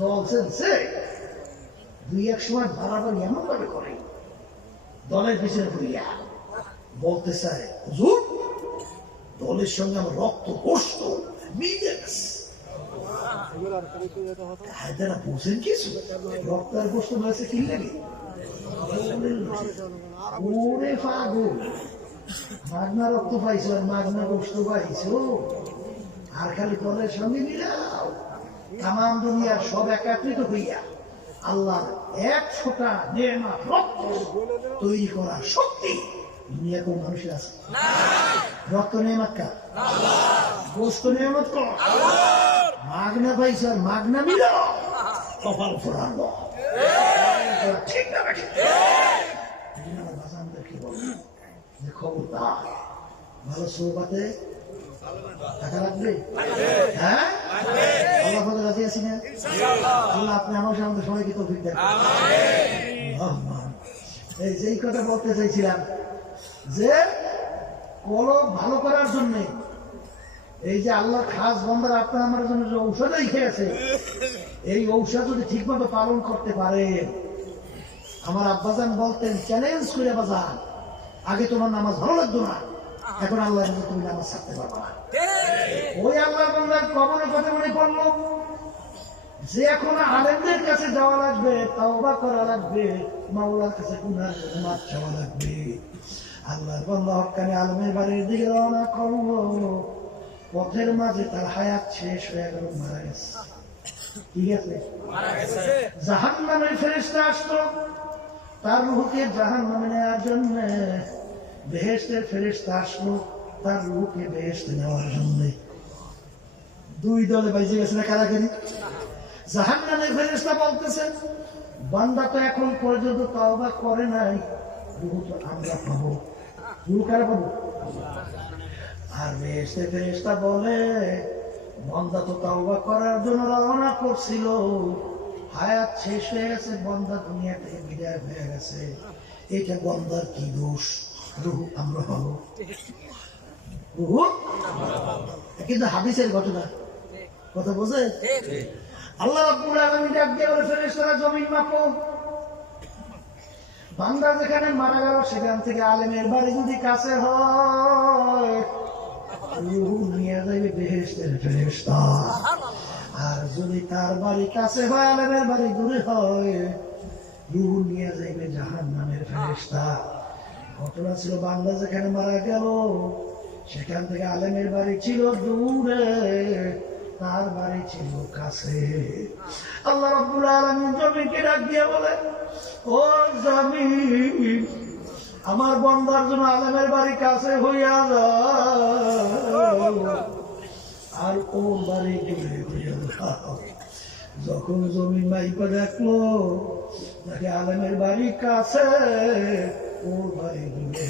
বলছেন সে 2-1 সময় বাড়াবাড়ি এমন ভাবে করে দলের পিছনে পড়িয়া বলতে চায়, হুজুর দলের সঙ্গে আমার রক্ত গোশত মিলে গেছে। বুঝেন কিছু রক্ত আর গোশত হয়েছে কি লাগে? ওরে পাগল, মাগনা রক্ত পাইছো আর মাগনা গোশত পাইছো, আর খালি দলের সঙ্গে মিলাও। তামাম দুনিয়ার সব একাত্রিত হইয়া আল্লাহ 100টা নেয়ামত রক্ত তৈরি করার শক্তি দুনিয়া কোন মানুষের আছে? রক্ত নেয়ামত কার? গোশত নেয়ামত কার? মাগনা পাইছো আর মাগনা মিলাও, কপাল ফোরানো ঠিক না? খবরদার, ভালো সোহবাতে টাকা লাগবে, হ্যাঁ আল্লাহ পথে রাজি আছি না? আল্লাহ আপনি আমার সামনে সবাইকে তৌফিক দেন। এই যেই কথা বলতে চাইছিলাম, যে কলব ভালো করার জন্য এই যে আল্লাহ খাস বন্দার আপনার আমার জন্য যে ঔষধ রেখে গেছে, এই ঔষধ যদি ঠিকমতো পালন করতে পারে, আমার আব্বাজান বলতেন চ্যালেঞ্জ করে, বাজান আগে তোমার নামাজ ভালো লাগতো না, এখন আল্লাহ তুমি নামাজ ছাড়তে পারবা না। ওই আল্লাহ বান্দার কবরের কথা মনে পড়লো যে এখন আলেমদের কাছে যাওয়া লাগবে, তাওবা করা লাগবে, মাওলার কাছে গুনাহ মাফ চাওয়া লাগবে। আল্লাহর বান্দা হক্কানি আলেমের বাড়ির দিকে রওনা করলো, পথের মাঝে তার হায়াত শেষ হয়ে গেল, মারা গেছে। ঠিক আছে, জাহান্নামের ফেরেশতা আসতো তার রূহকে জাহান্নামে নেওয়ার জন্য, বেহেশতের ফেরেশতা আসলো তার রূহকে বেহেশতে নেওয়ার জন্য। 2 দলে বাইজে গেছে না কারাগারি। জাহান্নামের ফেরেশতা বলতেছে, বান্দা তো এখন পর্যন্ত তাওবা করে নাই, রূহ তো আমরা পাবো, রূহ কারা পাবো? আর বেহেশতের ফেরেশতা বলে, বান্দা তো তাওবা করার জন্য রওনা করছিল, হায়াত শেষ হয়ে গেছে, বন্দা দুনিয়া থেকে বিদায় হয়ে গেছে, এটা বন্দার কি দোষ? রুহু আমরা হবো, রুহু কিন্তু হাদিসের ঘটনা, কথা বোঝে? আল্লাহ রাব্বুল আলামিন ডাক দিয়ে বলে, ফেরেশতারা জমিন মাপো, বান্দা যেখানে মারা গেল সেখান থেকে আলেমের বাড়ি যদি কাছে হয় রূহ নিয়ে যাবে বেহেশতের ফেরেশতা, আর যদি তার বাড়ি কাছে হয় আলেমের বাড়ি দূরে হয় রূহ নিয়ে যাবে জাহান্নামের ফেরেশতা। ঘটনা ছিল, বান্দা যেখানে মারা গেল সেখান থেকে আলেমের বাড়ি ছিল দূরে, তার বাড়ি ছিল কাছে। আল্লাহ রাব্বুল আলামিন জমিনকে ডাক দিয়ে বলে, ও জমিন, আমার বান্দার জন্য আলেমের বাড়ি কাছে হইয়া যাও আর ওর বাড়ি দূরে হইয়া যাও। যখন জমিন মাইপা দেখলো দেখে আলেমের বাড়ি কাছে ওর বাড়ি দূরে,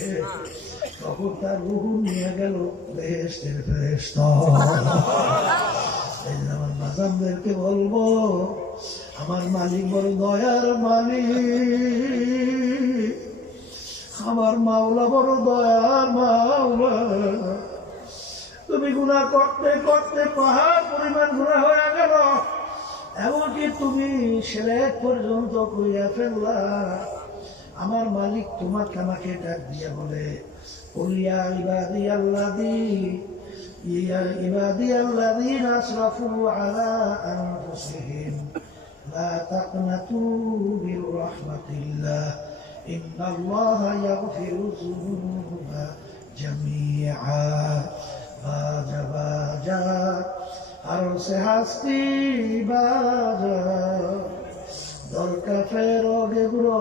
তখন তার রূহ নিয়ে গেল বেহেশতের ফেরেশতা। আমার বাজানদেরকে বলবো, আমার মালিক বড় দয়ার মালিক, আমার মাওলা বড় দয়ার মাওলা। তুমি গুনাহ করতে করতে পাহাড় পরিমাণ গুনাহ হয়ে গেল, এমনকি তুমি শিরক পর্যন্ত কইরা ফেললা। আমার মালিক তোমাকে আমাকে ডাক দিয়ে বলে, ইয়া ইবাদিয়াল্লাযীনা আসরাফু আলা আনফুসিহিম লা তাকনাতু মির রাহমাতিল্লাহ ইন্নাল্লাহা ইয়াগফিরুয যুনুবা জামিআ। বাজা বাজা আরশে হাস্তি বাজা, দরকা ফেরোগে গুরো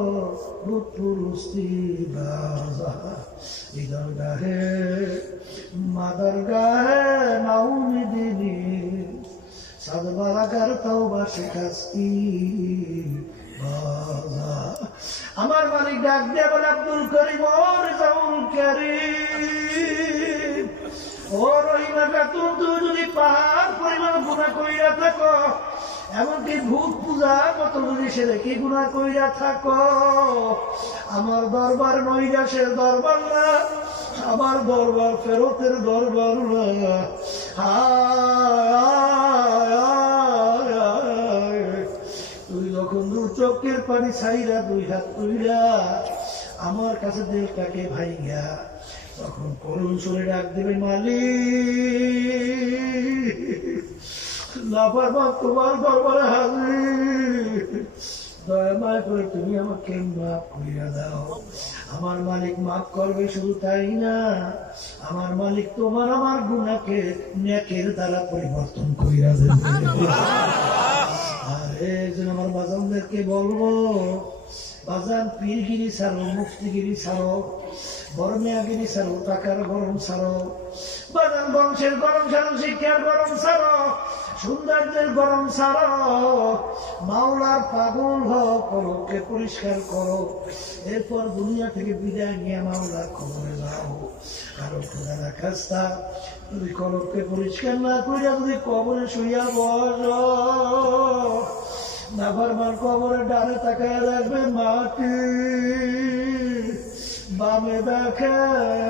বুতুরুস্তি বাজা। ইদর গাহে মাদার গাহে নাউমি দিনি সাদবারা গার তওবা শিকাস্তি বাজা। আমার মালিক ডাক দিয়ে বলে, আব্দুল করিম ও রেজাউল করিম, ও রহিমা খাতুন, তুই যদি পাহাড় পরিমাণ গুনাহ কইরা থাকো, এমনকি ভূত পূজা কত যদি সে দেখি গুনাহ কইরা থাকো, আমার দরবার নৈরাশের দরবার না, আমার দরবার ফেরতের দরবার না। তুই যখন দু চোখের পানি ছাইরা দুই হাত তুইরা আমার কাছে দিলটাকে ভাইয়া, তখন করুণ সুরে ডাক দেবে, মালিক লাফারমান তোমার দরবারে হাজির, দয়া মায়া করে তুমি আমাকে মাফ কইরা দাও। আমার মালিক মাফ করবে, শুধু তাই না, আমার মালিক তোমার আমার গুনাহকে নেকের দ্বারা পরিবর্তন কইরা দেবে। আর একজন আমার বাজানদেরকে বলবো, বাজান পীরগিরি ছাড়ো, মুফতিগিরি ছাড়ো, বড় মেয়াগিরি ছাড়ো, টাকার গরম ছাড়ো, বাজান বংশের গরম ছাড়ো, শিক্ষার গরম ছাড়ো, সৌন্দর্যের গরম ছাড়ো, মাওলার পাগল হও, কলবকে পরিষ্কার করো, এরপর দুনিয়া থেকে বিদায় নিয়ে মাওলার খবরে যাও। কারণ খোদা না খাস্তা যদি কলবকে পরিষ্কার না করিয়া যদি কবরে শুইয়া বস, নাফরমান কবরে ডানে তাকায় রাখবে মাটি, বামে দেখে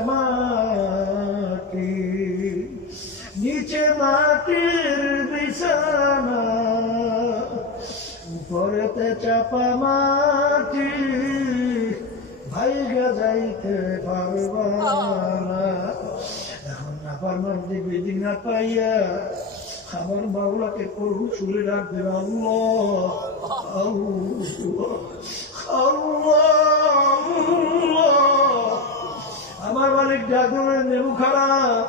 মাটি, নিচে মাটির বিছানা, উপরেতে চাপা মাটি, ভাইগা যাইতে পারবা না। এখন নাফরমান দিবি দিন না পাইয়া আমার মাওলাকে করু সুরে রাখবে, আল্লাহ আল্লাহ আল্লাহ। আমার মালিক ডাকবে, নেবু খারাপ,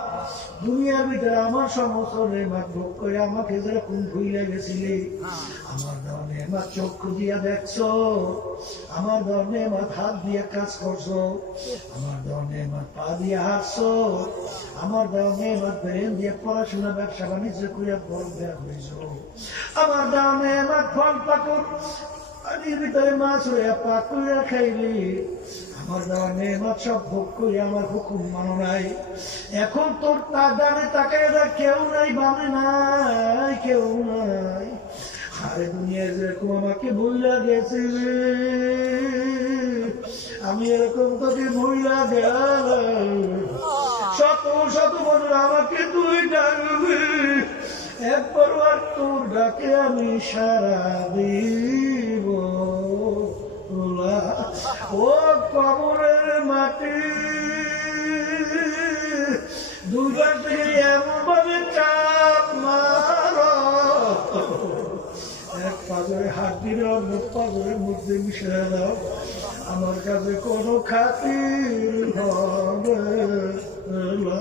দুনিয়ার ভিতরে আমার সমস্ত নেমাত ভোগ করে আমাকে যেরকম ভুলে গেছিলে, আমার দেওয়া নেমাত চক্ষু দিয়া দেখছো, আমার দেওয়া নেমাত হাত দিয়ে কাজ করছো, আমার দেওয়া নেমাত পা দিয়ে হাঁটছো, আমার দেওয়া নেমাত ব্রেন দিয়ে পড়াশোনা ব্যবসা বাণিজ্য করে বড় বেয়া হয়েছ, আমার দেওয়া নেমাত ফল পাকড় পানির ভিতরে মাছ হইয়া পাক করে খাইলি, আমার দেওয়া নেমাত সব ভোগ করে আমার হুকুম মানো নাই। এখন তোর ডানে তাকায় কেউ নাই, বামে নাই কেউ নাই। আরে দুনিয়ায় যে এরকম আমাকে ভুইলা গেছিলে, আমি এরকম তোকে ভুইলা গেলাম। শত শত বছর আমাকে তুই ডাকবি, একবার আর তোর ডাকে আমি সারা দিব। ও কবরের মাটি, দুর্গা থেকে এমন ভাবে চাপ মারো, এক পাজরে হাত দিলে অন্য পাজরের মধ্যে মিশে দাও। আমার কাছে কোনো খাতির হবে না।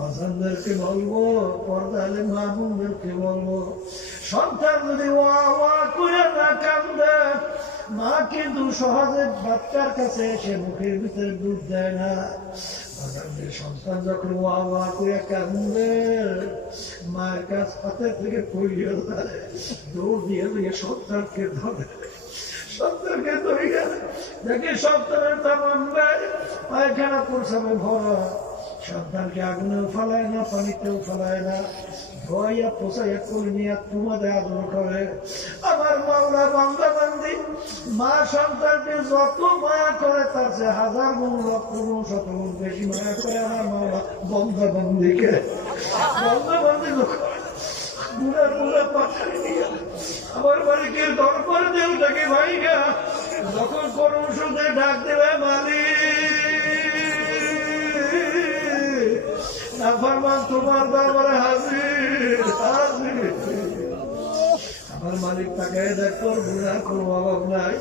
বাজানদেরকে বলবো, পর্দালে মা বোনদেরকে বলবো, সন্তান যদি ওয়া ওয়া করে না কান্দে, মা কিন্তু সহজে বাচ্চার কাছে এসে মুখের ভিতরে দুধ দেয় না। সন্তান যখন ওয়া ওয়া করে কান্দে, মায়ের কাছ হাতের থেকে পড়িয়ে যায়, দৌড় দিয়ে দিয়ে সন্তানকে ধরে, সন্তানকে ধরে গেলে দেখি সন্তানের তামাম গায়ে পায়খানা প্রসাবে ভরা। সন্তানকে আগুনেও ফেলায় না, পানিতেও ফেলায় না, ধোয়াইয়া পোষাইয়া করে নিয়ে তোমাদের আদর করে। আমার মাওলা বান্দা বান্দি মা সন্তানকে যত মায়া করে, তার চেয়ে হাজার গুণ লক্ষ গুণ শত গুণ বেশি মায়া করে আমার মাওলা বান্দা বান্দিকে। বান্দা বান্দি গুণার গুণা পাঠাই দিয়ে আমার বাড়িকে দরবার দেও তাকে ভাইগা, যখন করুণ সুদে ডাক দেবে মালিক, নাফরমান তোমার দরবারে হাজির হাজির। আমার মালিক তাকে দেখো, গুনাহ কোনো অভাব নাই।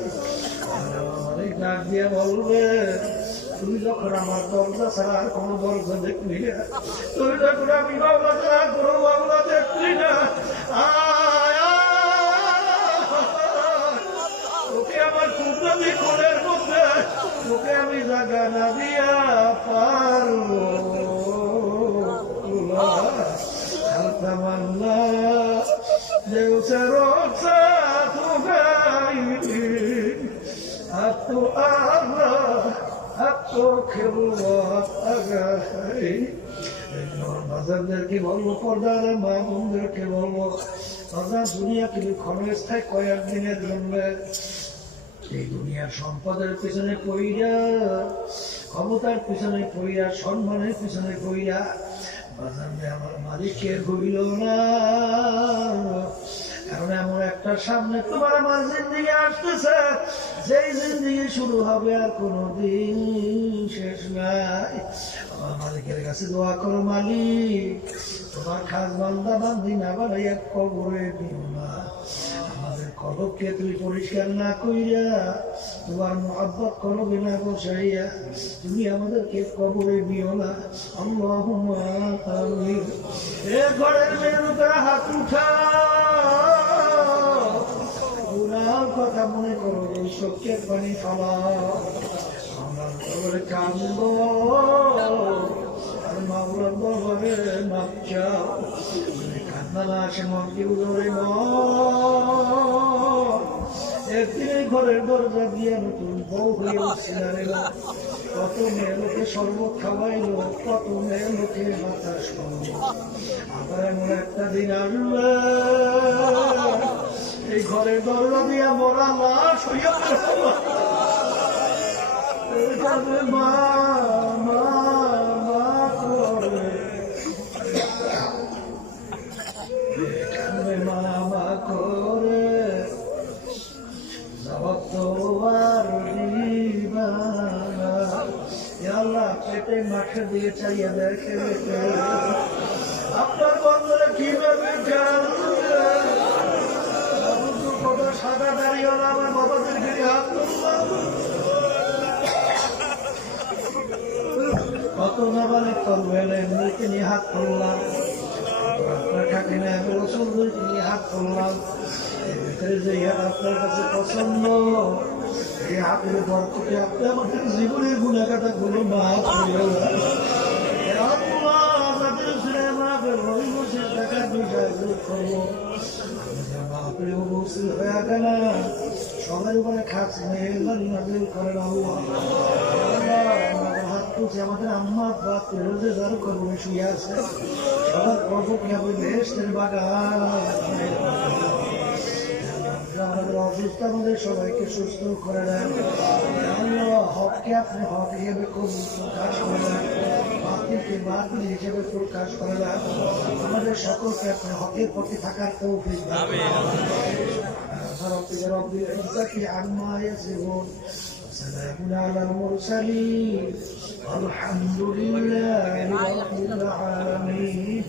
আমার মালিক ডাক দিয়ে বলবে, তুমি যখন আমার দরজা ছাড়া আর কোনো দরজা দেখলি না, তুমি যখন আমি বাংলা ছাড়া কোনো বাংলা দেখলি না, ওকে আমার কুদরতি কোলের মধ্যে ওকে আমি জায়গা না দিয়া পারবো। তামান্না দেও সে রোজা তুগাই আতো আল্লাহ আতো খেলুয়াত আগাই। বাজারদেরকে বলবো, পর্দার মা বোনদেরকে বলবো, বাজার দুনিয়া কিন্তু ক্ষণস্থায়ী কয়েক দিনের জন্য। এই দুনিয়ার সম্পদের পিছনে পইরা, ক্ষমতার পিছনে পইরা, সম্মানের পিছনে পইরা বাজারে আমার মালিককে ভুলিল না। কারণ এমন একটা সামনে তোমার আমার জিন্দিগি আসতেছে, যেই জিন্দিগি শুরু হবে আর কোনদিন শেষ নাই। আমার মালিকের কাছে দোয়া করো, মালিক তোমার খাস বান্দা বান্দি না বানাইয়া কবরে দিও না। আমাদের কলবকে তুমি পরিষ্কার না কইরা, তোমার মহব্বত করবে না বসাইয়া তুমি আমাদেরকে কবরে দিও না। আল্লাহুম্মা আমিন। এ ঘরের মেয়েরা হাত উঠা, গুনার কথা মনে করো, চোখের পানি ফালাও, আমরা কবরে কাঁদবো আর মাওলার দরবারে মাপ চাও। কান্না না আসে মনকে উদরে একদিন ঘরের দরজা দিয়ে নতুন বউ হয়ে উঠছিলেন। কত মেয়ে লোকে শরবত খাওয়াইল, কত মেয়ে লোকে বাতাস করল। আবার এমন একটা দিন আসবে, এই ঘরের দরজা দিয়ে মরা লাশ হইয়া মা মা মা করে মা মা করে আল্লাহ পেটে মাঠে দিয়ে চাইয়া দেখে আপনার বন্ধুরা কিভাবে সাদা দাঁড়িয়ে আমার বাবাদের ঘিরে হাত তুললাম। কত নাবালে করবেন এমনিকে নিয়ে হাত তুললাম, আপনার ঠাকুরা রসুলদেরকে নিয়ে হাত তুললাম। যে হাত আপনার কাছে পছন্দ, এই হাতের বরকতে আপনি আমাদের জীবনের গুণাগাটা গুলো মাফ করে সবাই উপরে খাস মেহরবানি করেন আল্লাহ। হাত তুলছে আমাদের আম্মা বাপ রোজে যার করবো শুয়ে আছে, সবার কর্মকে হবে বেহেশতের বাগান। অসুস্থ আমাদের সবাইকে সুস্থ করে দেন। আল্লাহ হককে আপনি হক হিসেবে প্রকাশ করে দেন, বাতিলকে বাতিল হিসেবে প্রকাশ করে দেন। আমাদের সকলকে আপনি হকের পথে থাকার তৌফিক দান। رب العزة عما يصفون وسلام على المرسلين والحمد لله رب العالمين.